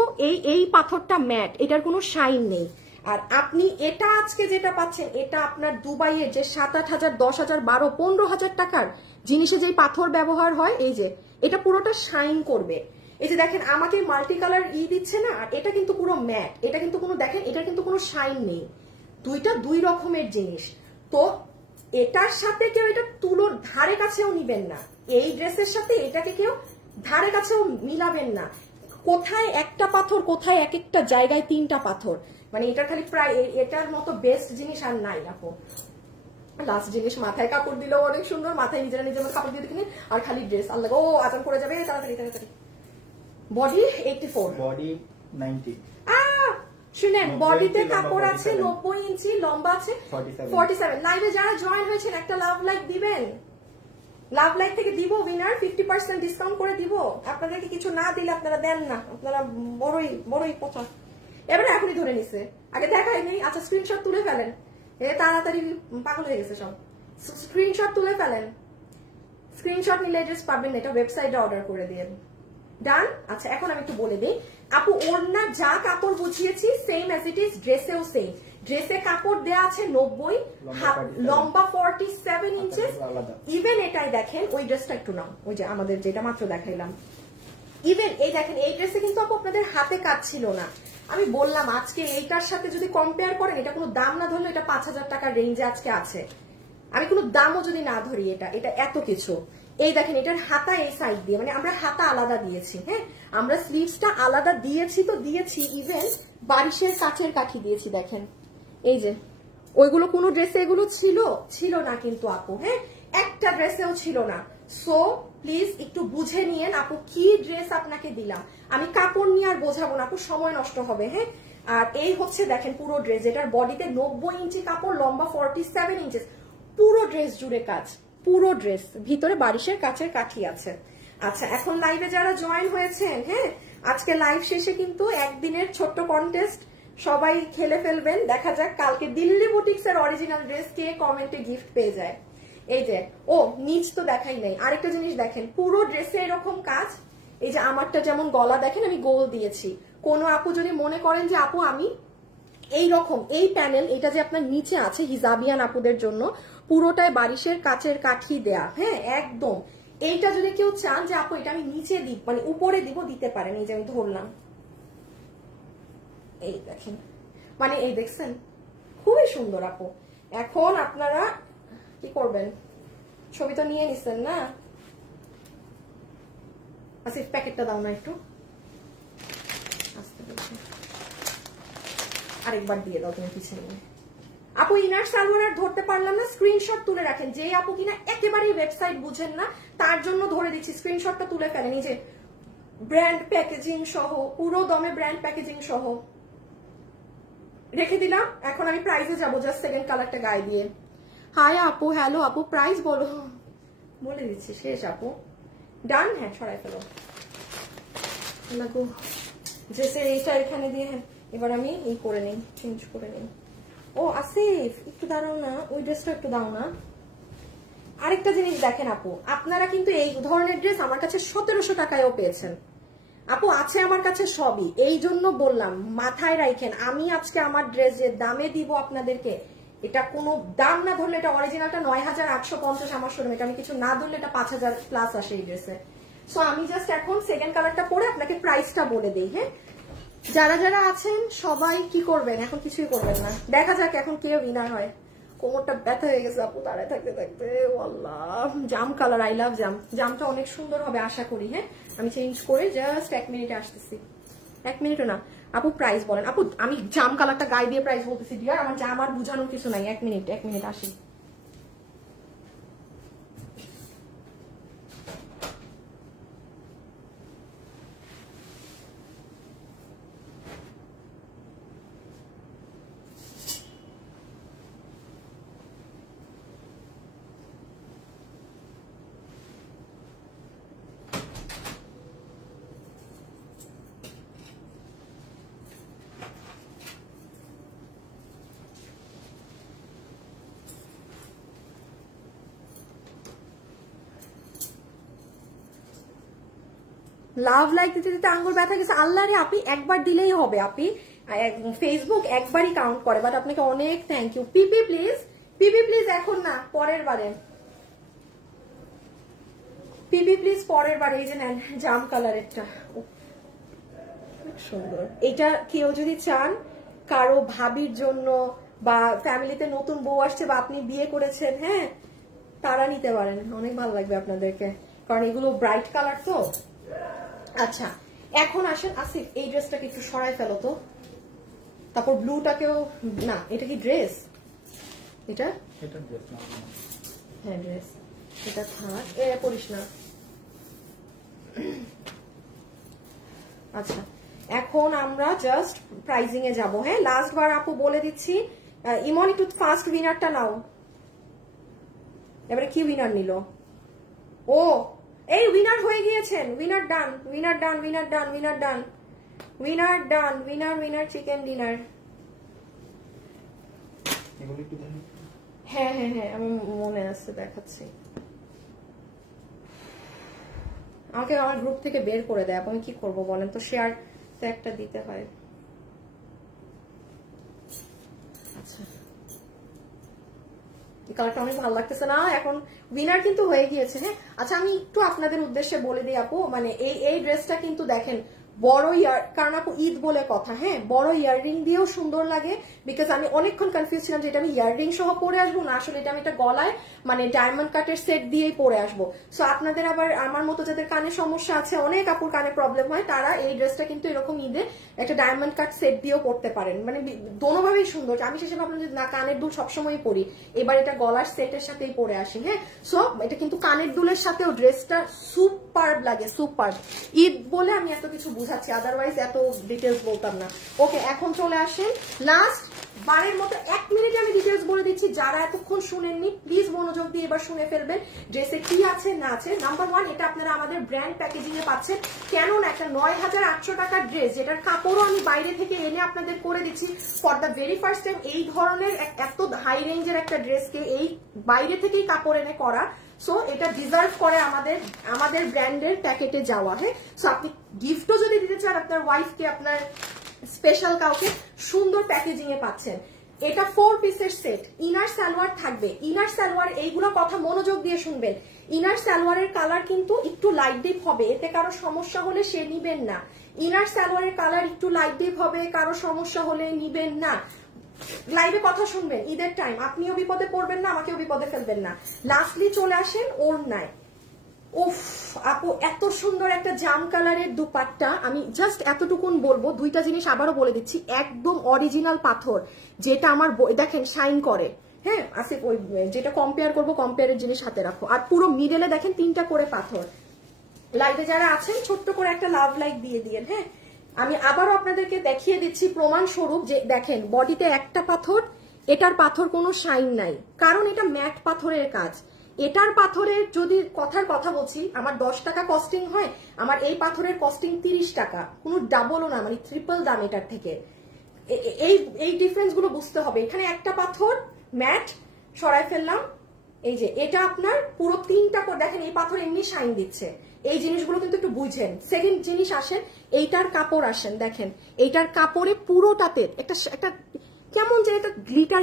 এই পাথরটা ম্যাট, এটার কোনো শাইন নেই। আর আপনি এটা আজকে যেটা পাচ্ছেন, এটা আপনার দুবাইয়ের যে 7-8 হাজার, 10 হাজার, 12-15 হাজার টাকার জিনিসে যেই পাথর ব্যবহার হয়, এই যে এটা পুরোটা শাইন করবে। এই যে দেখেন আমাকে মাল্টি কালার দিচ্ছে না, আর এটা কিন্তু পুরো ম্যাট, এটা কিন্তু কোনো, দেখেন এটা কিন্তু কোনো শাইন নেই। দুইটা 2 রকমের জিনিস। তো এটার সাথে কেউ এটা তুলোর ধারে কাছেও নিবেন না, এই ড্রেসের সাথে এটাকে কেউ ধারে কাছেও মিলাবেন না। কোথায় একটা পাথর, কোথায় এক একটা জায়গায় 3টা পাথর, মানে এটা খালি প্রায় এটার মতো বেস্ট জিনিস আর নাই আপু। লাস্ট জিনিস, মাথায় কাপড় দিলেও অনেক সুন্দর, মাথায় নিজের কাপড় দিয়ে দেখেন, আর খালি ড্রেস আল্লাহ ও আজান করে যাবে তাড়াতাড়ি তাড়াতাড়ি। Body 84, body 90। শুনেন বডিতে কাপড় আছে 90 ইঞ্চি, লম্বা আছে 47। লাইভে যারা জয়েন হয়েছেন একটা লাভ লাইক দিবেন। লাভ লাইক থেকে দিব উইনার 50% ডিসকাউন্ট করে দিব। আপনাদেরকে কিছু না দিলে আপনারা দেন না, আপনারা বড়ই পচা। এবারে এখনই ধরে নিছে, আগে দেখাই নেই। আচ্ছা স্ক্রিনশট তুলে ফেলেন, তাড়াতাড়ি পাগল হয়ে গেছে সব। স্ক্রিনশট তুলে ফেলেন, স্ক্রিনশট নিলে অ্যাড্রেস পাবেন, এটা ওয়েবসাইটে অর্ডার করে দিন। ডান। আচ্ছা এখন আমি একটু বলে দিই আপু, ওড়না যা কাপড় বুঝিয়েছি সেম অ্যাজ ইট ইজ, ড্রেসেও সেম। ড্রেসে কাপড় দেয়া আছে 90, লম্বা 47 ইঞ্চেস। ইভেন এটাই দেখেন, ওই ড্রেসটা একটু নাও, ওই যে আমাদের যেটা মাত্র দেখাইলাম। ইভেন এই দেখেন এই ড্রেসে কিন্তু আপু আপনাদের হাতে কাজ ছিল না। আমি বললাম আজকে এইটার সাথে যদি কম্পেয়ার করেন, এটা কোনো দাম না ধরলে এটা 5000 টাকার রেঞ্জে আজকে আছে। আমি কোনো দামও যদি না ধরি, এটা এত কিছু। এই দেখেন এটার হাতা এই সাইড দিয়ে, মানে আমরা হাতা আলাদা দিয়েছি, হ্যাঁ আমরা স্লিভসটা আলাদা দিয়েছি, তো দিয়েছি ইভেন বারিশের কাচের কাঠি দিয়েছি। দেখেন এই যে ওইগুলো কোনো ড্রেসে এগুলো ছিল না কিন্তু আপু, হ্যাঁ একটা ড্রেসেও ছিল না। সো প্লিজ একটু বুঝে নিয়েন আপু কি ড্রেস আপনাকে দিলাম। আমি কাপড় নিয়ে আর বোঝাবো না আপু, সময় নষ্ট হবে। হ্যাঁ আর এই হচ্ছে দেখেন পুরো ড্রেস, যেটার বডিতে 90 ইঞ্চি কাপড়, লম্বা 47 ইঞ্চেস, পুরো ড্রেস জুড়ে কাজ, পুরো ড্রেস ভিতরে বারিশের কাচের কাঠি আছে। আচ্ছা এখন লাইভে যারা জয়েন হয়েছেন, হ্যাঁ আজকে লাইভ শেষে কিন্তু একদিনের ছোট্ট কন্টেস্ট, সবাই খেলে ফেলবেন। দেখা যাক কালকে দিল্লি বুটিক্স এর অরিজিনাল ড্রেস কে কমেন্টে গিফট পেয়ে যায়। এই যে ও নিচ তো দেখাই নাই, আরেকটা জিনিস দেখেন পুরো ড্রেসে এরকম কাজ। এই যে আমারটা যেমন গলা দেখেন আমি গোল দিয়েছি। কোনো আপু যদি মনে করেন যে আপু আমি এই রকম এই প্যানেল, এটা যে আপনার নিচে আছে হিজাবিয়ান আপুদের জন্য, পুরোটাই বারিশের কাচের কাঠি দেয়া, হ্যাঁ একদম। এইটা যদি কেউ চান যে আপু এটা আমি নিচে দিব, মানে উপরে দিব, দিতে পারেন। এই যে আমি ধরলাম, এই দেখেন, মানে এই দেখছেন খুবই সুন্দর আপু। এখন আপনারা কি করবেন, ছবি তো নিয়ে নিচ্ছেন না? আচ্ছা প্যাকেটটা দাও না একটু, আস্তে বলছি, আরেকবার দিয়ে দাও তুমি পিছনে। আপু ইনার সালোয়ার আর ধরতে পারলাম না, স্ক্রিনশট তুলে রাখেন। যে আপু কিনা একেবারেই ওয়েবসাইট বুঝেন না তার জন্য ধরে দিচ্ছি, স্ক্রিনশটটা তুলে ফেলেন। এই যে ব্র্যান্ড প্যাকেজিং সহ, পুরো দমে ব্র্যান্ড প্যাকেজিং সহ রেখে দিলাম। এখন আমি প্রাইসে যাবো, জাস্ট সেকেন্ড কালারটা গায়ে দিয়ে। হাই আপু, হ্যালো আপু, প্রাইস বলো, বলে দিচ্ছি শেষ আপু। ডান, হ্যাঁ ছড়াই ফেলো লাগো ড্রেসের এইটা এখানে দিয়ে। হ্যাঁ এবার আমি এই করে নিই, চেঞ্জ করে নিই। ও আসিফ একটু দাঁড়াও না, ওই ড্রেসটা একটু দাও না। আরেকটা জিনিস দেখেন আপু, আপনারা কিন্তু এই ধরনের ড্রেস আমার কাছে 1700 টাকায়ও পেয়েছেন আপু, আছে আমার কাছে সবই। এই জন্য বললাম মাথায় রাখেন, আমি আজকে আমার ড্রেস যে দামে দিব আপনাদেরকে, এটা কোনো দাম না ধরলে, এটা অরিজিনালটা 9850 আমার শোরুম, এটা আমি কিছু না ধরলে এটা 5000 প্লাস আসে এই ড্রেসে। সো আমি জাস্ট এখন সেকেন্ড কালারটা পরে আপনাকে প্রাইসটা বলে দিই। হ্যাঁ যারা যারা আছেন সবাই কি করবেন, এখন কিছুই করবেন না, দেখা যাক এখন কে উইনার হয়। কোমরটা ব্যথা হয়ে গেছে আপু দাঁড়ায় থাকতে থাকতে, আল্লাহ। জাম কালার, আই লাভ জাম। জামটা অনেক সুন্দর হবে আশা করি। হ্যাঁ আমি চেঞ্জ করে জাস্ট 1 মিনিটে আসতেছি। 1 মিনিটও না আপু, প্রাইস বলেন আপু। আমি জাম কালারটা গায়ে দিয়ে প্রাইস বলতেছি ডিয়ার, আমার জাম আর বুঝানোর কিছু নাই। 1 মিনিট আসি। লাভ লাইক দিতে দিতে আঙ্গুল ব্যথা গেছে। আল্লাহ রে, আপনি একবার দিলেই হবে, আপনি ফেসবুক একবারই কাউন্ট করে, বাট আপনাকে অনেক thank you. PP please, PP please এখন না, পরের বারে। পিপি প্লিজ পরের বারে। এই যে নেন জাম কালারেরটা, সুন্দর। এটা কেউ যদি চান কারো ভাবির জন্য বা ফ্যামিলিতে নতুন বউ আসছে বা আপনি বিয়ে করেছেন, হ্যাঁ, তারা নিতে পারেন, অনেক ভালো লাগবে আপনাদেরকে, কারণ এগুলো ব্রাইট কালার তো। আচ্ছা এখন আসেন আসিফ, এই ড্রেসটাকে একটু সরাই ফেলো তো, তারপর ব্লুটাকেও না, এটা কি ড্রেস? এটা হ্যাঁ ড্রেস, এটা থাক, এ পড়িস না। আচ্ছা এখন আমরা জাস্ট প্রাইজিং এ যাবো। হ্যাঁ লাস্ট বার আপু বলে দিচ্ছি, ইমন একটু ফার্স্ট উইনারটা নাও। এবারে কি উইনার নিল? ও এই উইনার হয়ে গিয়েছেন, উইনার ডান, উইনার ডান, উইনার ডান, উইনার ডান, উইনার ডান, উইনার উইনার চিকেন ডিনার। হ্যাঁ হ্যাঁ হ্যাঁ আমি মনে আছে, দেখাচ্ছি। আমাকে আমার গ্রুপ থেকে বের করে দেয়, আমি কি করবো বলেন তো, শেয়ার তো একটা দিতে হয়। আচ্ছা এই কালারটা অনেক ভালো লাগতেছে না এখন, উইনার কিন্তু হয়ে গিয়েছে। হ্যাঁ আচ্ছা আমি একটু আপনাদের উদ্দেশ্যে বলে দিই আপু, মানে এই ড্রেসটা কিন্তু দেখেন বড় ইয়ার, কারণ আপু ঈদ বলে কথা, হ্যাঁ বড় ইয়াররিং দিয়েও সুন্দর লাগে, বিকজ আমি অনেকক্ষণ কনফিউজ ছিলাম যে এটা আমি ইয়াররিং সহ পরে আসবো না, আসলে এটা আমি একটা গলায় মানে ডায়মন্ড কাটের সেট দিয়েই পরে আসবো। সো আপনাদের আবার আমার মতো যাদের কানে সমস্যা আছে, অনেক আপুর কানে প্রবলেম হয়, তারা এই ড্রেসটা কিন্তু এরকম ঈদে একটা ডায়মন্ড কাট সেট দিয়েও পরতে পারেন, মানে দোনোভাবেই সুন্দর। আমি শেষে ভাবলাম যে না, কানের দুল সবসময় পরি, এবার এটা গলার সেটের সাথেই পরে আসি। হ্যাঁ সো এটা কিন্তু কানের দুলের সাথেও ড্রেসটা সুপার লাগে, সুপার। ঈদ বলে আমি এত কিছু বুঝাচ্ছি, আদারওয়াইজ এত ডিটেলস বলতাম না। ওকে এখন চলে আসেন লাস্ট বারের মতো 1 মিনিটে আমি ডিটেলস বলে দিচ্ছি, যারা এতক্ষণ শুনেননি প্লিজ মনোযোগ দিয়ে এবার শুনে ফেলবেন ড্রেসে কি আছে না আছে। নাম্বার 1, এটা আপনারা আমাদের ব্র্যান্ড প্যাকেজিং এ পাচ্ছেন, কেন না একটা ৯,৮০০ টাকার ড্রেস, যেটার কাপড়ও আমি বাইরে থেকে এনে আপনাদের করে দিচ্ছি for the very first time. এই ধরনের এত হাই রেঞ্জের একটা ড্রেসকে এই বাইরে থেকেই কাপড় এনে করা, সো এটা ডিজার্ভ করে আমাদের ব্র্যান্ডের প্যাকেটে যাওয়া। হ্যাঁ সো আপনি গিফটও যদি দিতে চান আপনার ওয়াইফকে, আপনার স্পেশাল কাউকে, সুন্দর প্যাকেজিং এ পাচ্ছেন। এটা 4 পিসের সেট, ইনার সালোয়ার থাকবে। ইনার সালোয়ার এইগুলো কথা মনোযোগ দিয়ে শুনবেন, ইনার সালোয়ারের কালার কিন্তু একটু লাইট ডিপ হবে, এতে কারো সমস্যা হলে সে নিবেন না। ইনার সালোয়ারের কালার একটু লাইট ডিপ হবে, কারো সমস্যা হলে নিবেন না। লাইভে কথা শুনবেন, ঈদের টাইম, আপনিও বিপদে পড়বেন না, আমাকেও বিপদে ফেলবেন না। লাস্টলি চলে আসেন ওড়নায়। উফ আপু এত সুন্দর একটা জাম কালারের দুপাট্টা, আমি জাস্ট এতটুকুন বলবো, দুইটা জিনিস আবারও বলে দিচ্ছি, একদম অরিজিনাল পাথর, যেটা আমার দেখেন শাইন করে। হ্যাঁ আসিফ ওই যেটা কম্পেয়ার করবো, কম্পেয়ারের জিনিস হাতে রাখো। আর পুরো মিডলে দেখেন 3টা করে পাথর। লাইভে যারা আছেন ছোট্ট করে একটা লাভ লাইক দিয়ে দিয়েন। হ্যাঁ আমি আবারও আপনাদেরকে দেখিয়ে দিচ্ছি প্রমাণ স্বরূপ, যে দেখেন বডিতে একটা পাথর, এটার পাথর কোনো শাইন নাই, কারণ এটা ম্যাট পাথরের কাজ। এটার পাথরের যদি কথার কথা বলছি, আমার 10 টাকা কস্টিং হয়, আমার এই পাথরের কস্টিং 30 টাকা, কোনো ডাবলও না, মানে ট্রিপল দাম এটার থেকে। এই ডিফারেন্স গুলো বুঝতে হবে। এখানে একটা পাথর ম্যাট সরাই ফেললাম, এই যে এটা আপনার পুরো 3টা করে দেখেন, এই পাথর এমনি শাইন দিচ্ছে, এই জিনিসগুলো কিন্তু একটু বুঝেন। সেকেন্ড জিনিস আসেন, এইটার কাপড় আসেন, দেখেন এইটার কাপড়ে পুরোটাতে একটা কেমন যে এটা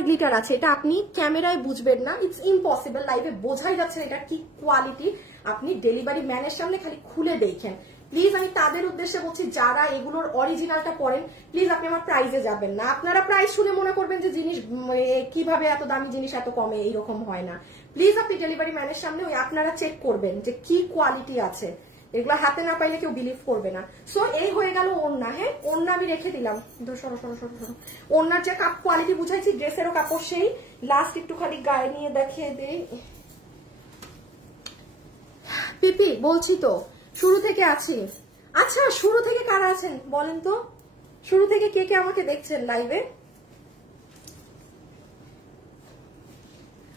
গ্লিটার আছে, এটা আপনি ক্যামেরায় বুঝবেন না, ইটস ইম্পসিবল, লাইভে বোঝাই যাচ্ছে এটা কি কোয়ালিটি, আপনি ডেলিভারি ম্যানের সামনে খালি খুলে দেখেন। প্লিজ আমি তাদের উদ্দেশ্যে বলছি যারা এগুলোর অরিজিনালটা পড়েন, প্লিজ আপনি আমার প্রাইজে যাবেন না। আপনারা প্রাইস শুনে মনে করবেন যে জিনিস কিভাবে এত দামি জিনিস এত কমে, এইরকম হয় না। প্লিজ আপনি ডেলিভারি ম্যানের সামনে ওই আপনারা চেক করবেন যে কি কোয়ালিটি আছে, এগুলো হাতে না পাইলে কেউ বিলিভ করবে না। সো এই হয়ে গেল ওড়না। হ্যাঁ ওড়না আমি রেখে দিলাম, ওড়নার যে কোয়ালিটি বুঝাইছি, ড্রেসেরও কাপড় সেই। লাস্ট একটু খালি গায়ে নিয়ে দেখিয়ে দেই। পিপি বলছি তো শুরু থেকে আছি। আচ্ছা শুরু থেকে কারা আছেন বলেন তো, শুরু থেকে কে কে আমাকে দেখছেন লাইভে?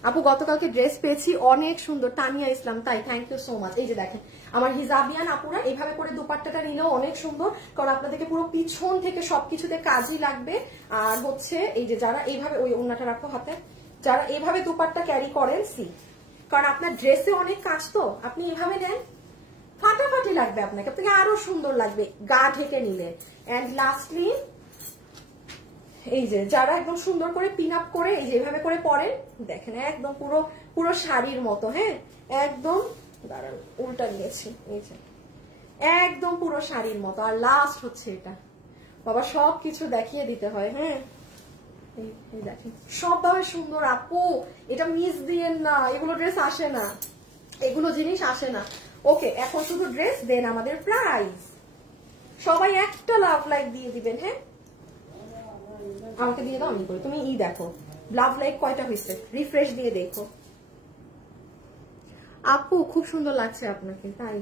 আপু গতকালকে ড্রেস পেয়েছি, অনেক সুন্দর, তানিয়া ইসলাম, তাই থ্যাংক ইউ সো মাচ। এই যে দেখেন আমার হিজাবিয়ান আপুরা এইভাবে করে দুপাট্টাটা নিলেও অনেক সুন্দর, কারণ আপনাদেরকে পুরো পিছন থেকে সবকিছুতে কাজই লাগবে। আর হচ্ছে এই যে যারা এইভাবে, ওই ওড়নাটা রাখো হাতে, যারা এইভাবে দুপাট্টা ক্যারি করেন, কারণ আপনার ড্রেসে অনেক কাজ, তো আপনি এইভাবে নেন ফাটাফাটি লাগবে আপনাকে, আপনাকে আরো সুন্দর লাগবে গা ঢেকে নিলে। এন্ড লাস্টলি এই যে যারা একদম সুন্দর করে পিন আপ করে এই যে এভাবে করে পরেন, দেখেন একদম পুরো পুরো শাড়ির মতো। হ্যাঁ, একদম দাঁড়ান উল্টা নিয়েছি, এই যে একদম পুরো শাড়ির মতো। আর লাস্ট হচ্ছে এটা, বাবা সবকিছু দেখিয়ে দিতে হয়। হ্যাঁ, দেখেন সবভাবে সুন্দর আপু, এটা মিস দিয়েন না, এগুলো ড্রেস আসে না, এগুলো জিনিস আসে না। ওকে, এখন শুধু ড্রেস, দেন আমাদের প্রাইস। সবাই একটা লাভ লাইক দিয়ে দিবেন। হ্যাঁ, আমাকে দিয়ে দাও, আমি করি, তুমি দেখো লাভ লাইক কয়টা হয়েছে, রিফ্রেশ দিয়ে দেখো। আপু খুব সুন্দর লাগছে আপনাকে, তাই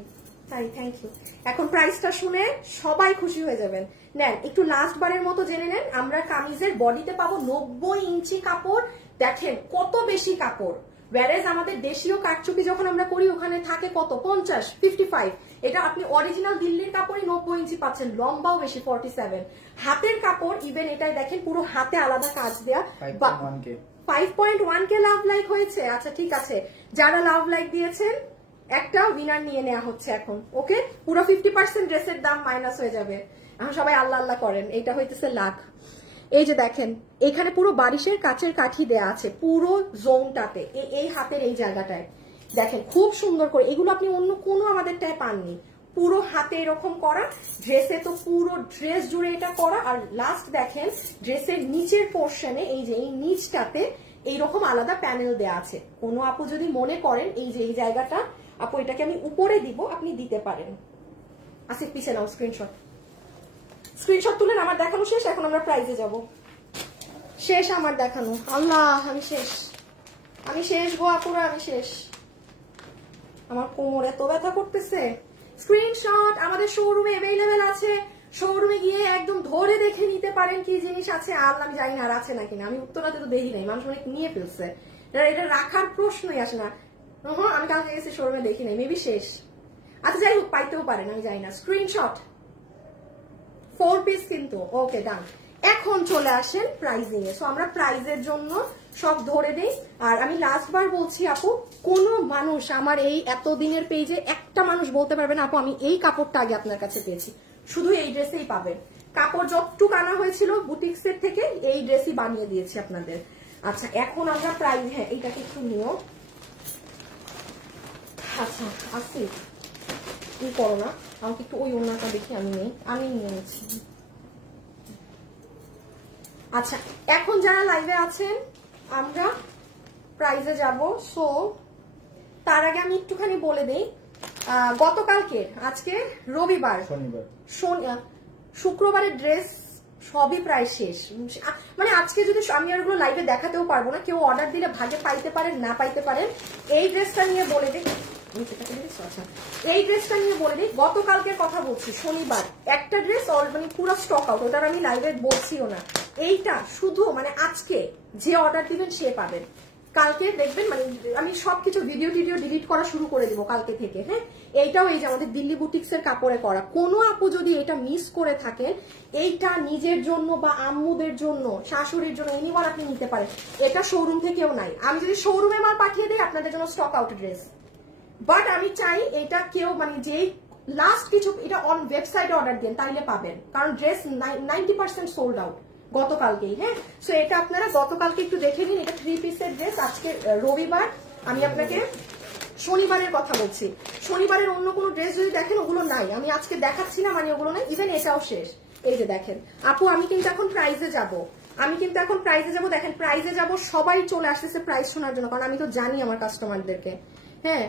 তাই, থ্যাংক ইউ। এখন প্রাইসটা শুনে সবাই খুশি হয়ে যাবেন। নেন একটু লাস্ট বারের মতো জেনে নেন, আমরা কামিজের বডিতে পাবো 90 ইঞ্চি কাপড়। দেখেন কত বেশি কাপড়, ওয়ারেজ আমাদের দেশীয় কারচুপি যখন আমরা করি ওখানে থাকে কত 50, 55। এটা আপনি অরিজিনাল দিল্লির কাপড়ই 90 ইঞ্চি পাচ্ছেন, লম্বাও বেশি 47। হাতের কাপড় ইভেন এটাই দেখেন পুরো হাতে আলাদা কাজ দেয়া। 5.1K লাভ লাইক হয়েছে। আচ্ছা ঠিক আছে, যারা লাভ লাইক দিয়েছেন একটা উইনার নিয়ে নেওয়া হচ্ছে এখন। ওকে, পুরো 50% ড্রেসের দাম মাইনাস হয়ে যাবে। এখন সবাই আল্লাহ আল্লাহ করেন, এইটা হইতেছে লাখ। এই যে দেখেন এখানে পুরো বারিশের কাচের কাঠি দেয়া আছে পুরো জোনটাতে, এই হাতের এই জায়গাটায় দেখেন খুব সুন্দর করে। এগুলো আপনি অন্য কোনো আমাদেরটায় পাননি, পুরো হাতে এরকম করা। ড্রেসে তো পুরো ড্রেস জুড়ে এটা করা। আর লাস্ট দেখেন ড্রেসের নিচের পোর্শনে এই যে এই নিচটাতে এইরকম আলাদা প্যানেল দেয়া আছে। কোনো আপু যদি মনে করেন এই যে এই জায়গাটা আপু এটাকে আমি উপরে দিব, আপনি দিতে পারেন। আসিফ পিছে নাও স্ক্রিনশট, স্ক্রিনশট তুলেন। আমার দেখানো শেষ, এখন আমরা প্রাইজে যাব। শেষ আমার দেখানো, আল্লাহ আমি শেষ, আমি শেষ গো আপুরা, আমি শেষ। আমার কোমরে তো ব্যথা করতেছে। স্ক্রিনশট আমাদের শোরুমে অ্যাভেলেবেল আছে, শোরুমে গিয়ে একদম ধরে দেখে নিতে পারেন কি জিনিস আছে। আল্লাহ আমি জানি না আর আছে নাকি না, আমি উত্তরাতে তো দেখি নাই, মানুষ অনেক নিয়ে ফেলছে, এটা রাখার প্রশ্নই আসে না। হ্যাঁ, আমি কালকে গেছি শোরুমে দেখি নাই, মেবি শেষ। আচ্ছা যাই হোক, পাইতেও পারেন, আমি জানি না। স্ক্রিনশট 4 পিস কিন্তু। ওকে ডান। এখন চলে আসেন প্রাইজিং এ। সো আমরা প্রাইজের জন্য সব ধরে দেই। আর আমি লাস্ট বার বলছি আপু, কোন মানুষ আমার এই এতদিনের পেজে একটা মানুষ বলতে পারবে না আপু আমি এই কাপড়টা আগে আপনার কাছে পেয়েছি। শুধু এই ড্রেসেই পাবেন। কাপড় যতটুকু আনা হয়েছিল বুটিক্সের থেকে এই ড্রেসই বানিয়ে দিয়েছি আপনাদের। আচ্ছা এখন আমরা প্রাইস, হ্যাঁ এইটাকে একটু নিও। আচ্ছা আসি কি করো না, আমাকে একটু ওই ওনাটা দেখি, আমি নিয়ে নিচ্ছি। আচ্ছা এখন যারা লাইভে আছেন আমরা প্রাইজে যাব। সো তার আগে আমি একটুখানি বলে দিই, গতকালকে আজকে রবিবার, শুক্রবারের ড্রেস সবই প্রায় শেষ। মানে আজকে যদি আমি আর লাইভে দেখাতেও পারবো না, কেউ অর্ডার দিলে ভাগে পাইতে পারেন না পাইতে পারেন। এই ড্রেসটা নিয়ে বলে দিই, এই ড্রেসটা নিয়ে বলে দিই, গতকালকের কথা বলছি, শনিবার একটা ড্রেস মানে পুরো স্টক আউট, ওটার আমি লাইভে বলছিও না। এইটা শুধু মানে আজকে যে অর্ডার দিবেন সে পাবেন, কালকে দেখবেন মানে আমি সবকিছু ভিডিও ডিলিট করা শুরু করে দিব কালকে থেকে। হ্যাঁ, এইটাও এই যে আমাদের দিল্লি বুটিক্স এর কাপড়ে করা। কোনো আপু যদি এটা মিস করে থাকেন, এইটা নিজের জন্য বা আম্মুদের জন্য, শাশুড়ির জন্য এনিওয়ান আপনি নিতে পারেন। এটা শোরুম থেকেও নাই, আমি যদি শোরুমে মাল পাঠিয়ে দিই আপনাদের জন্য স্টক আউট ড্রেস। বাট আমি চাই এটা কেউ মানে যেই লাস্ট কিছু এটা অন ওয়েবসাইটে অর্ডার দেন তাইলে পাবেন, কারণ ড্রেস 90% সোল্ড আউট গতকালকেই। হ্যাঁ, সো এটা আপনারা গতকালকে একটু দেখে নিন। এটা 3 পিসের ড্রেস। আজকে রবিবার, আমি আপনাকে শনিবারের কথা বলছি। শনিবারের অন্য কোনো ড্রেস যদি দেখেন ওগুলো নাই, আমি আজকে দেখাচ্ছি না মানে ওগুলো নাই। ইভেন এটাও শেষ। এই যে দেখেন আপু, আমি কিন্তু এখন প্রাইজে যাব, দেখেন প্রাইজে যাব। সবাই চলে আসতেছে প্রাইস শোনার জন্য, কারণ আমি তো জানি আমার কাস্টমারদেরকে। হ্যাঁ,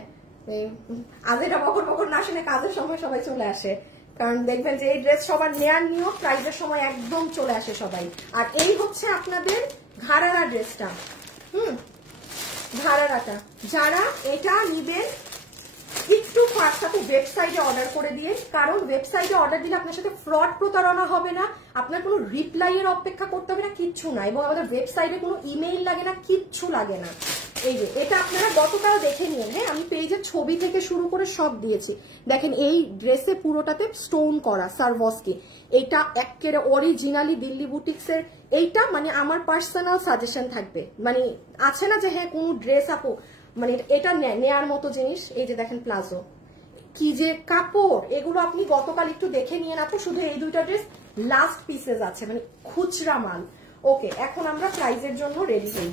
আজ এটা বকর না শুনে কাজের সময় সবাই চলে আসে, কারণ দেখবেন যে এই ড্রেস সবার নেয়ার নিয়ম প্রাইজের সময় একদম চলে আসে সবাই। আর এই হচ্ছে আপনাদের ঘাড়ারা ড্রেসটা। ঘাড়ারাটা যারা এটা নিবেন একটু ফার্স্ট আপু ওয়েবসাইটে অর্ডার করে দিয়ে, কারণ ওয়েবসাইটে অর্ডার দিলে আপনার সাথে ফ্রড প্রতারণা হবে না, আপনার কোনো রিপ্লাই এর অপেক্ষা করতে হবে না, কিচ্ছু না। এবং আমাদের ওয়েবসাইটে কোনো ইমেইল লাগে না, কিচ্ছু লাগে না। এই যে এটা আপনারা গতকাল দেখে নিন। হ্যাঁ, আমি পেজের ছবি থেকে শুরু করে সব দিয়েছি। দেখেন এই ড্রেসে পুরোটাতে স্টোন করা সারভস্কি, এটা একেবারে অরিজিনালি দিল্লি বুটিক্সের। এইটা মানে আমার পার্সোনাল সাজেশন থাকবে, মানে আছে না যে হ্যাঁ কোন ড্রেস আপু মানে এটা নেয়ার মতো জিনিস। এই যে দেখেন প্লাজো, কি যে কাপড়, এগুলো আপনি গতকাল একটু দেখে নিয়ে আপু। শুধু এই দুইটা ড্রেস লাস্ট পিসেস আছে, মানে খুচরা মাল। ওকে, এখন আমরা প্রাইজের জন্য রেডি হই।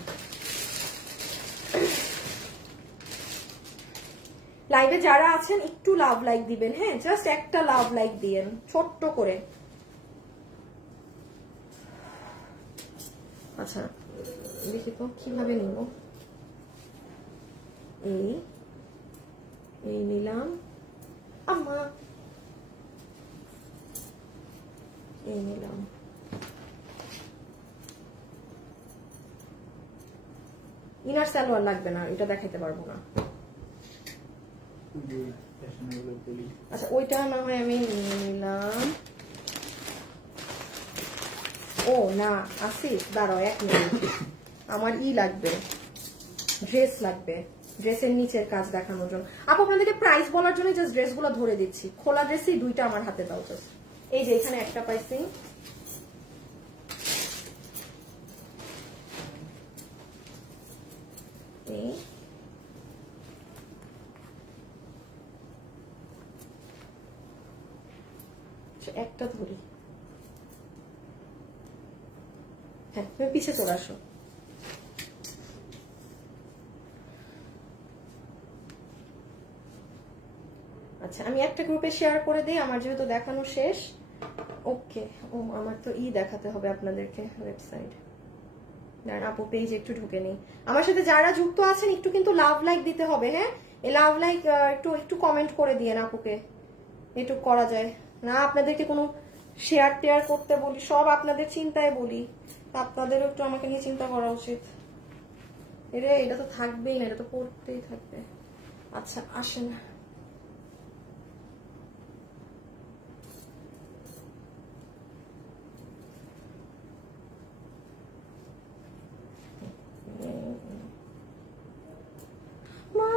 লাইভে যারা আছেন একটু লাভ লাইক দিবেন, হ্যাঁ, জাস্ট একটা লাভ লাইক দিয়েন ছোট্ট করে। আচ্ছা দেখি তো কিভাবে নিব। এই নিলাম, আম্মা এই নিলাম। ইনার সালোয়ার লাগবে না, এটা দেখাইতে পারবো না। আচ্ছা ওইটা না হয় আমি নিলাম। ও না আসিফ, দাঁড়াও 1 মিনিট, আমার লাগবে, ড্রেস লাগবে, ড্রেসের নিচের কাজ দেখানোর জন্য। আপু আপনাদেরকে প্রাইস বলার জন্য জাস্ট ড্রেসগুলো ধরে দিচ্ছি। খোলা ড্রেসই 2টা আমার হাতে দাও জাস্ট। এই যে এখানে একটা পাইছি, একটা ধরি। হ্যাঁ তুমি পিছে চলে আসো। আচ্ছা আমি একটা গ্রুপে শেয়ার করে দিই, আমার যেহেতু দেখানো শেষ। ওকে, ও আমার তো দেখাতে হবে আপনাদেরকে ওয়েবসাইট। আপু পেজ একটু ঢুকে নেই। আমার সাথে যারা যুক্ত আছেন একটু কিন্তু লাভ লাইক দিতে হবে, হ্যাঁ, এই লাভ লাইক একটু কমেন্ট করে দিয়েন আপুকে, একটু করা যায় না। আপনাদেরকে কোনো শেয়ার টেয়ার করতে বলি, সব আপনাদের চিন্তায় বলি, আপনাদেরও একটু আমাকে নিয়ে চিন্তা করা উচিত। এটা তো থাকবেই না, এটা তো পড়তেই থাকবে। আচ্ছা আসেন, মা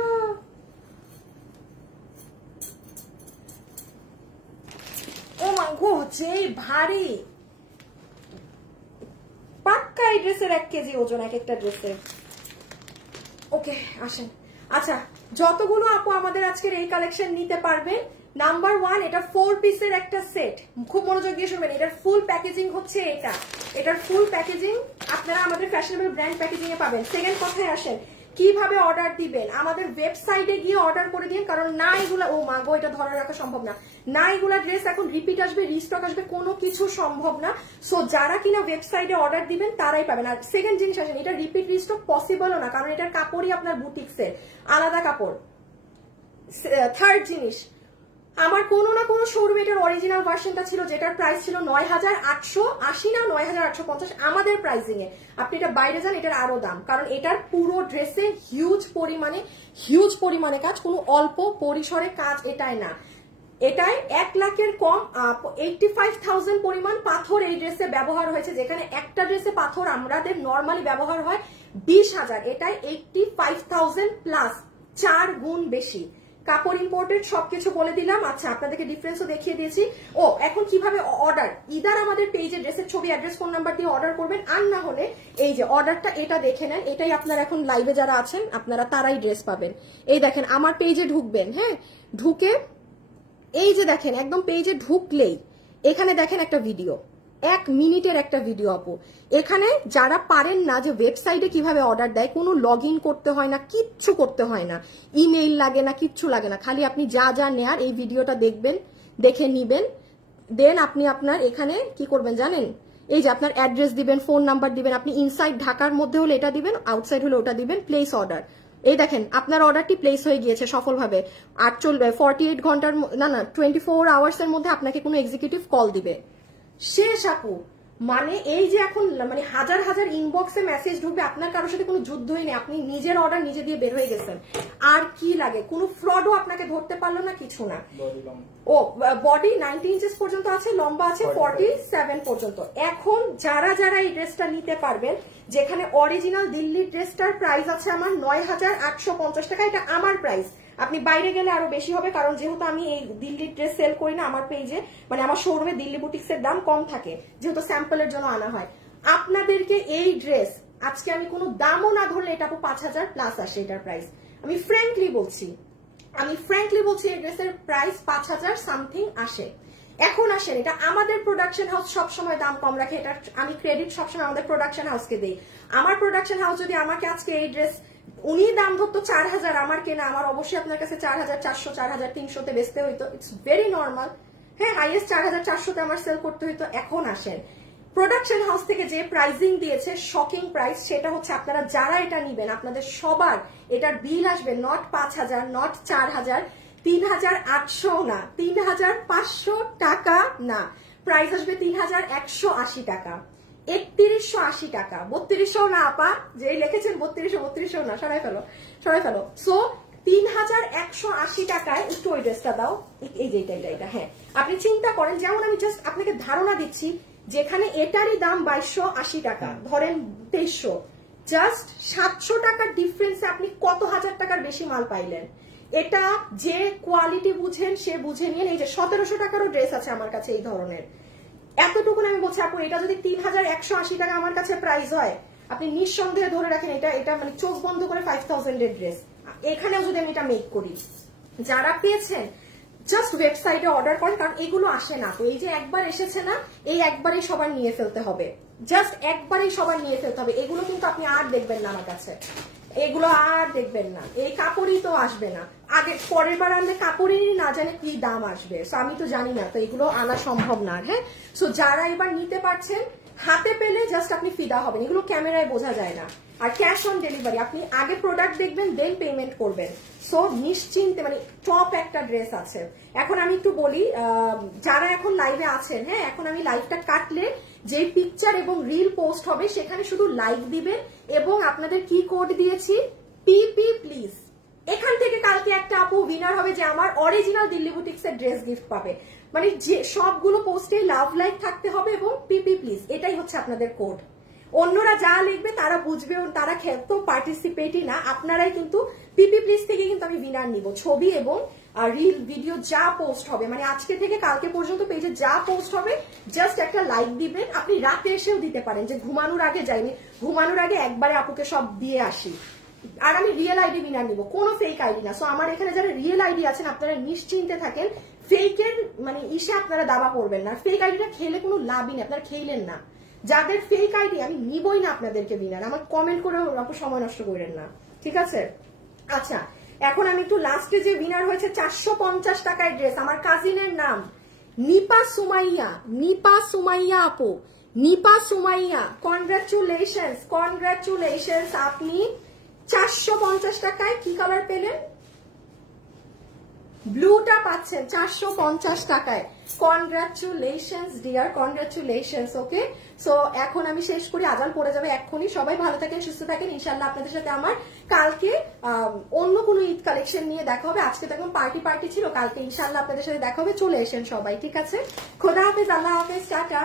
ও মা গো, যে ভারী পাক্কা এই ড্রেসের 1 কেজি ওজন, এক একটা ড্রেসের। ওকে আসেন। আচ্ছা যতগুলো আপু আমাদের আজকের এই কালেকশন নিতে পারবেন, নাম্বার 1 এটা 4 পিসের একটা সেট। খুব মনোযোগ দিয়ে শুনবেন, এটার ফুল প্যাকেজিং হচ্ছে এটা, এটার ফুল প্যাকেজিং আপনারা আমাদের ফ্যাশনেবল ব্র্যান্ড প্যাকেজিং এ পাবেন। সেকেন্ড কথায় আসেন, কিভাবে অর্ডার দিবেন, আমাদের ওয়েবসাইটে গিয়ে অর্ডার করে দিন, কারণ না এগুলা, ও মা গো এটা ধরে রাখা সম্ভব না, না এগুলা ড্রেস এখন রিপিট আসবে, রিস্টক আসবে, কোনো কিছু সম্ভব না। সো যারা কিনা ওয়েবসাইটে অর্ডার দিবেন তারাই পাবেন। আর সেকেন্ড জিনিস আসেন, এটা রিপিট রিস্টক পসিবলও না, কারণ এটার কাপড়ই আপনার বুটিক্সের আলাদা কাপড়। থার্ড জিনিস, আমার কোনো না কোনো শোরুমে এটার অরিজিনাল ভার্সনটা ছিল, যেটার প্রাইস ছিল ৯,৮৮০ না ৯,৮৫০ আমাদের প্রাইসিং এ। আপনি এটা বাইরে যান, এটার আরো দাম, কারণ এটার পুরো ড্রেসে হিউজ পরিমাণে কাজ, কোনো অল্প পরিসরে কাজ এটাই না। এটাই 1 লাখের কম 85,000 পরিমাণ পাথর এই ড্রেসে ব্যবহার হয়েছে, যেখানে একটা ড্রেসে পাথর আমাদের নর্মালি ব্যবহার হয় 20,000, এটাই 85,000 প্লাস 4 গুণ বেশি। কাপড় ইম্পোর্টেড, সবকিছু বলে দিলাম। আচ্ছা আপনাদেরকে ডিফারেন্সও দেখিয়ে দিয়েছি। ও এখন কিভাবে অর্ডার, ইদার আমাদের পেজে ড্রেসের ছবি, অ্যাড্রেস, ফোন নাম্বার দিয়ে অর্ডার করবেন, আর না হলে এই যে অর্ডারটা এটা দেখে নেন, এটাই আপনারা এখন লাইভে যারা আছেন আপনারা তারাই ড্রেস পাবেন। এই দেখেন আমার পেজে ঢুকবেন, হ্যাঁ, ঢুকে এই যে দেখেন একদম পেজে ঢুকলেই এখানে দেখেন একটা ভিডিও, 1 মিনিটের একটা ভিডিও আপু। এখানে যারা পারেন না যে ওয়েবসাইটে কিভাবে অর্ডার দেয়, কোনো লগ ইন করতে হয় না, কিচ্ছু করতে হয় না, ইমেইল লাগে না, কিচ্ছু লাগে না, খালি আপনি যা যা নেয়ার এই ভিডিওটা দেখবেন, দেখে নিবেন। দেন আপনি আপনার এখানে কি করবেন জানেন, এই যে আপনার অ্যাড্রেস দিবেন, ফোন নাম্বার দিবেন, আপনি ইনসাইড ঢাকার মধ্যে হলে এটা দিবেন, আউটসাইড হলে ওটা দিবেন, প্লেস অর্ডার। এই দেখেন আপনার অর্ডারটি প্লেস হয়ে গিয়েছে সফলভাবে। 48 ঘন্টার না 24 আওয়ার্সের মধ্যে আপনাকে কোনো এক্সিকিউটিভ কল দিবে। শেষ আপু, মানে এই যে এখন মানে হাজার হাজার ইনবক্সে মেসেজ ঢুকবে, আপনার কারোর সাথে কোনো যুদ্ধই নেই, আপনি নিজের অর্ডার নিজে দিয়ে বের হয়ে গেছেন। আর কি লাগে, কোনো ফ্রডও আপনাকে ধরতে পারলো না, কিছু না। ও বডি 90 ইঞ্চেস পর্যন্ত আছে, লম্বা আছে 47 পর্যন্ত। এখন যারা যারা এই ড্রেসটা নিতে পারবেন, যেখানে অরিজিনাল দিল্লির ড্রেসটার প্রাইস আছে আমার ৯,৮৫০ টাকা, এটা আমার প্রাইস। আপনি বাইরে গেলে আরো বেশি হবে, কারণ যেহেতু আমি এই দিল্লির ড্রেস সেল করি না, আমার পেজে মানে আমার শোরুমে দিল্লি বুটিক্সের দাম কম থাকে, যেহেতু স্যাম্পলের জন্য আনা হয়। আপনাদেরকে এই ড্রেস আজকে আমি কোনো দামও না ধরলে এটা 5,000 প্লাস আসে এটার প্রাইস, আমি ফ্র্যাঙ্কলি বলছি। আমি ফ্র্যাঙ্কলি বলছি এই ড্রেসের প্রাইস 5000 সামথিং আসে। এখন আসেন, এটা আমাদের প্রোডাকশন হাউস সবসময় দাম কম রাখে, এটা আমি ক্রেডিট সবসময় আমাদের প্রোডাকশন হাউসকে দিই। আমার প্রোডাকশন হাউস যদি আমাকে আজকে এই ড্রেস উনি দাম ধরতো 4000, আমার কেনা, আমার অবশ্যই আপনার কাছে 4400 4300 বেচতে হইতো, ইটস ভেরি নর্মাল। হ্যাঁ, হাইয়েস্ট 4400 আমার সেল করতে হইতো। এখন আসেন, প্রোডাকশন হাউস থেকে যে প্রাইজিং দিয়েছে শকিং প্রাইস, সেটা হচ্ছে আপনারা যারা এটা নিবেন আপনাদের সবার এটার বিল আসবে নট 5000, নট 4000, 3800 না, 3500 টাকা না, প্রাইস আসবে 3180 টাকা, 3180 টাকা, 3200 না আপা, যেই লিখেছেন 3200 না, সরাই ফেলো। সো 3180 টাকায় একটু ওই ড্রেসটা দাও, এই যে এটা। হ্যাঁ, আপনি চিন্তা করেন, যেমন আমি জাস্ট আপনাকে ধারণা দিচ্ছি, যেখানে এটারই দাম 2280 টাকা, ধরেন 2300, জাস্ট 700 টাকার ডিফারেন্সে আপনি কত হাজার টাকার বেশি মাল পাইলেন। এটা যে কোয়ালিটি বুঝেন সে বুঝে নিন। এই যে 1700 টাকারও ড্রেস আছে আমার কাছে এই ধরনের, এতটুকুন আমি বলছি আপু, এটা যদি 3180 টাকা আমার কাছে প্রাইস হয়, আপনি নিঃসন্দেহে ধরে রাখেন এটা মানে চোখ বন্ধ করে 5000 এর ড্রেস। এখানেও যদি আমি এটা মেক করি, যারা পেয়েছেন জাস্ট ওয়েবসাইটে অর্ডার করেন, কারণ এগুলো আসে না। তো এই যে একবার এসেছে না, এই একবারেই সবার নিয়ে ফেলতে হবে, জাস্ট একবারেই সবার নিয়ে ফেলতে হবে। এগুলো কিন্তু আপনি আর দেখবেন না আমার কাছে, এগুলো আর দেখবেন না, এই কাপড়ই তো আসবে না। আগে পরের বার আনলে কাপড়েরই না জানে কি দাম আসবে, সো আমি তো জানি না, তো এগুলো আনা সম্ভব না। হ্যাঁ, সো যারা এবার নিতে পারছেন, হাতে পেলে জাস্ট আপনি ফিদা হবেন, এগুলো ক্যামেরায় বোঝা যায় না। আর ক্যাশ অন ডেলিভারি, আপনি আগে প্রোডাক্ট দেখবেন দেন পেমেন্ট করবেন। সো নিশ্চিন্তে, মানে টপ একটা ড্রেস আছে। এখন আমি একটু বলি, যারা এখন লাইভে আছেন, হ্যাঁ, এখন আমি লাইভটা কাটলে যে পিকচার এবং রিল পোস্ট হবে সেখানে শুধু লাইক দিবেন, এবং আপনাদের কি কোড দিয়েছি, পিপি প্লিজ। এখান থেকে কালকে একটা আপু উইনার হবে যে আমার অরিজিনাল দিল্লি বুটিক্স এর ড্রেস গিফট পাবে। মানে যে সবগুলো পোস্টে লাভ লাইক থাকতে হবে এবং পিপি প্লিজ, এটাই হচ্ছে আপনাদের কোড। অন্যরা যা লিখবে তারা বুঝবে, তারা খেলতো পার্টিসিপেটই না, আপনারাই কিন্তু পিপি প্লিজ থেকে কিন্তু আমি উইনার নিব। ছবি এবং রিল ভিডিও যা পোস্ট হবে, মানে আজকে থেকে কালকে পর্যন্ত পেজে যা পোস্ট হবে, জাস্ট একটা লাইক দিবেন। আপনি রাতে এসেও দিতে পারেন, যে ঘুমানোর আগে যাইনি, ঘুমানোর আগে একবারে আপুকে সব দিয়ে আসি। আর আমি রিয়েল আইডি উইনার নিব, কোনো ফেক আইডি না। সো আমার এখানে যারা রিয়েল আইডি আছেন আপনারা নিশ্চিন্তে থাকেন, ফেকের মানে ইসে আপনারা দাবা করবেন না। ফেক আইডিটা খেলে কোনো লাভই নেই, আপনারা খেলেন না। যাদের ফেক আইডি আমি নিবই না আপনাদেরকে উইনার, আমার কমেন্ট করে আপু সময় নষ্ট করেন না, ঠিক আছে? আচ্ছা, এখন আমি একটু লাস্টে যে উইনার হয়েছে 450 টাকায় ড্রেস, আমার কাজিনের নাম নিপা সুমাইয়া, নিপা সুমাইয়া আপু, নিপা সুমাইয়া, কনগ্রাচুলেশনস। আপনি 450 টাকায় কি কালার পেলেন? ব্লুটা পাচ্ছেন 450 টাকায়। Congratulations dear, congratulations. Okay, so এখন আমি শেষ করি, আজান পড়ে যাবে এক্ষুনি। সবাই ভালো থাকেন, সুস্থ থাকেন। ইনশাল্লাহ আপনাদের সাথে আমার কালকে অন্য কোনো ঈদ কালেকশন নিয়ে দেখা হবে। আজকে তো এখন পার্টি ছিল, কালকে ইনশাল্লাহ আপনাদের সাথে দেখা হবে। চলে এসেন সবাই, ঠিক আছে? খোদা হাফেজ, আল্লাহ হাফেজ, টাটা।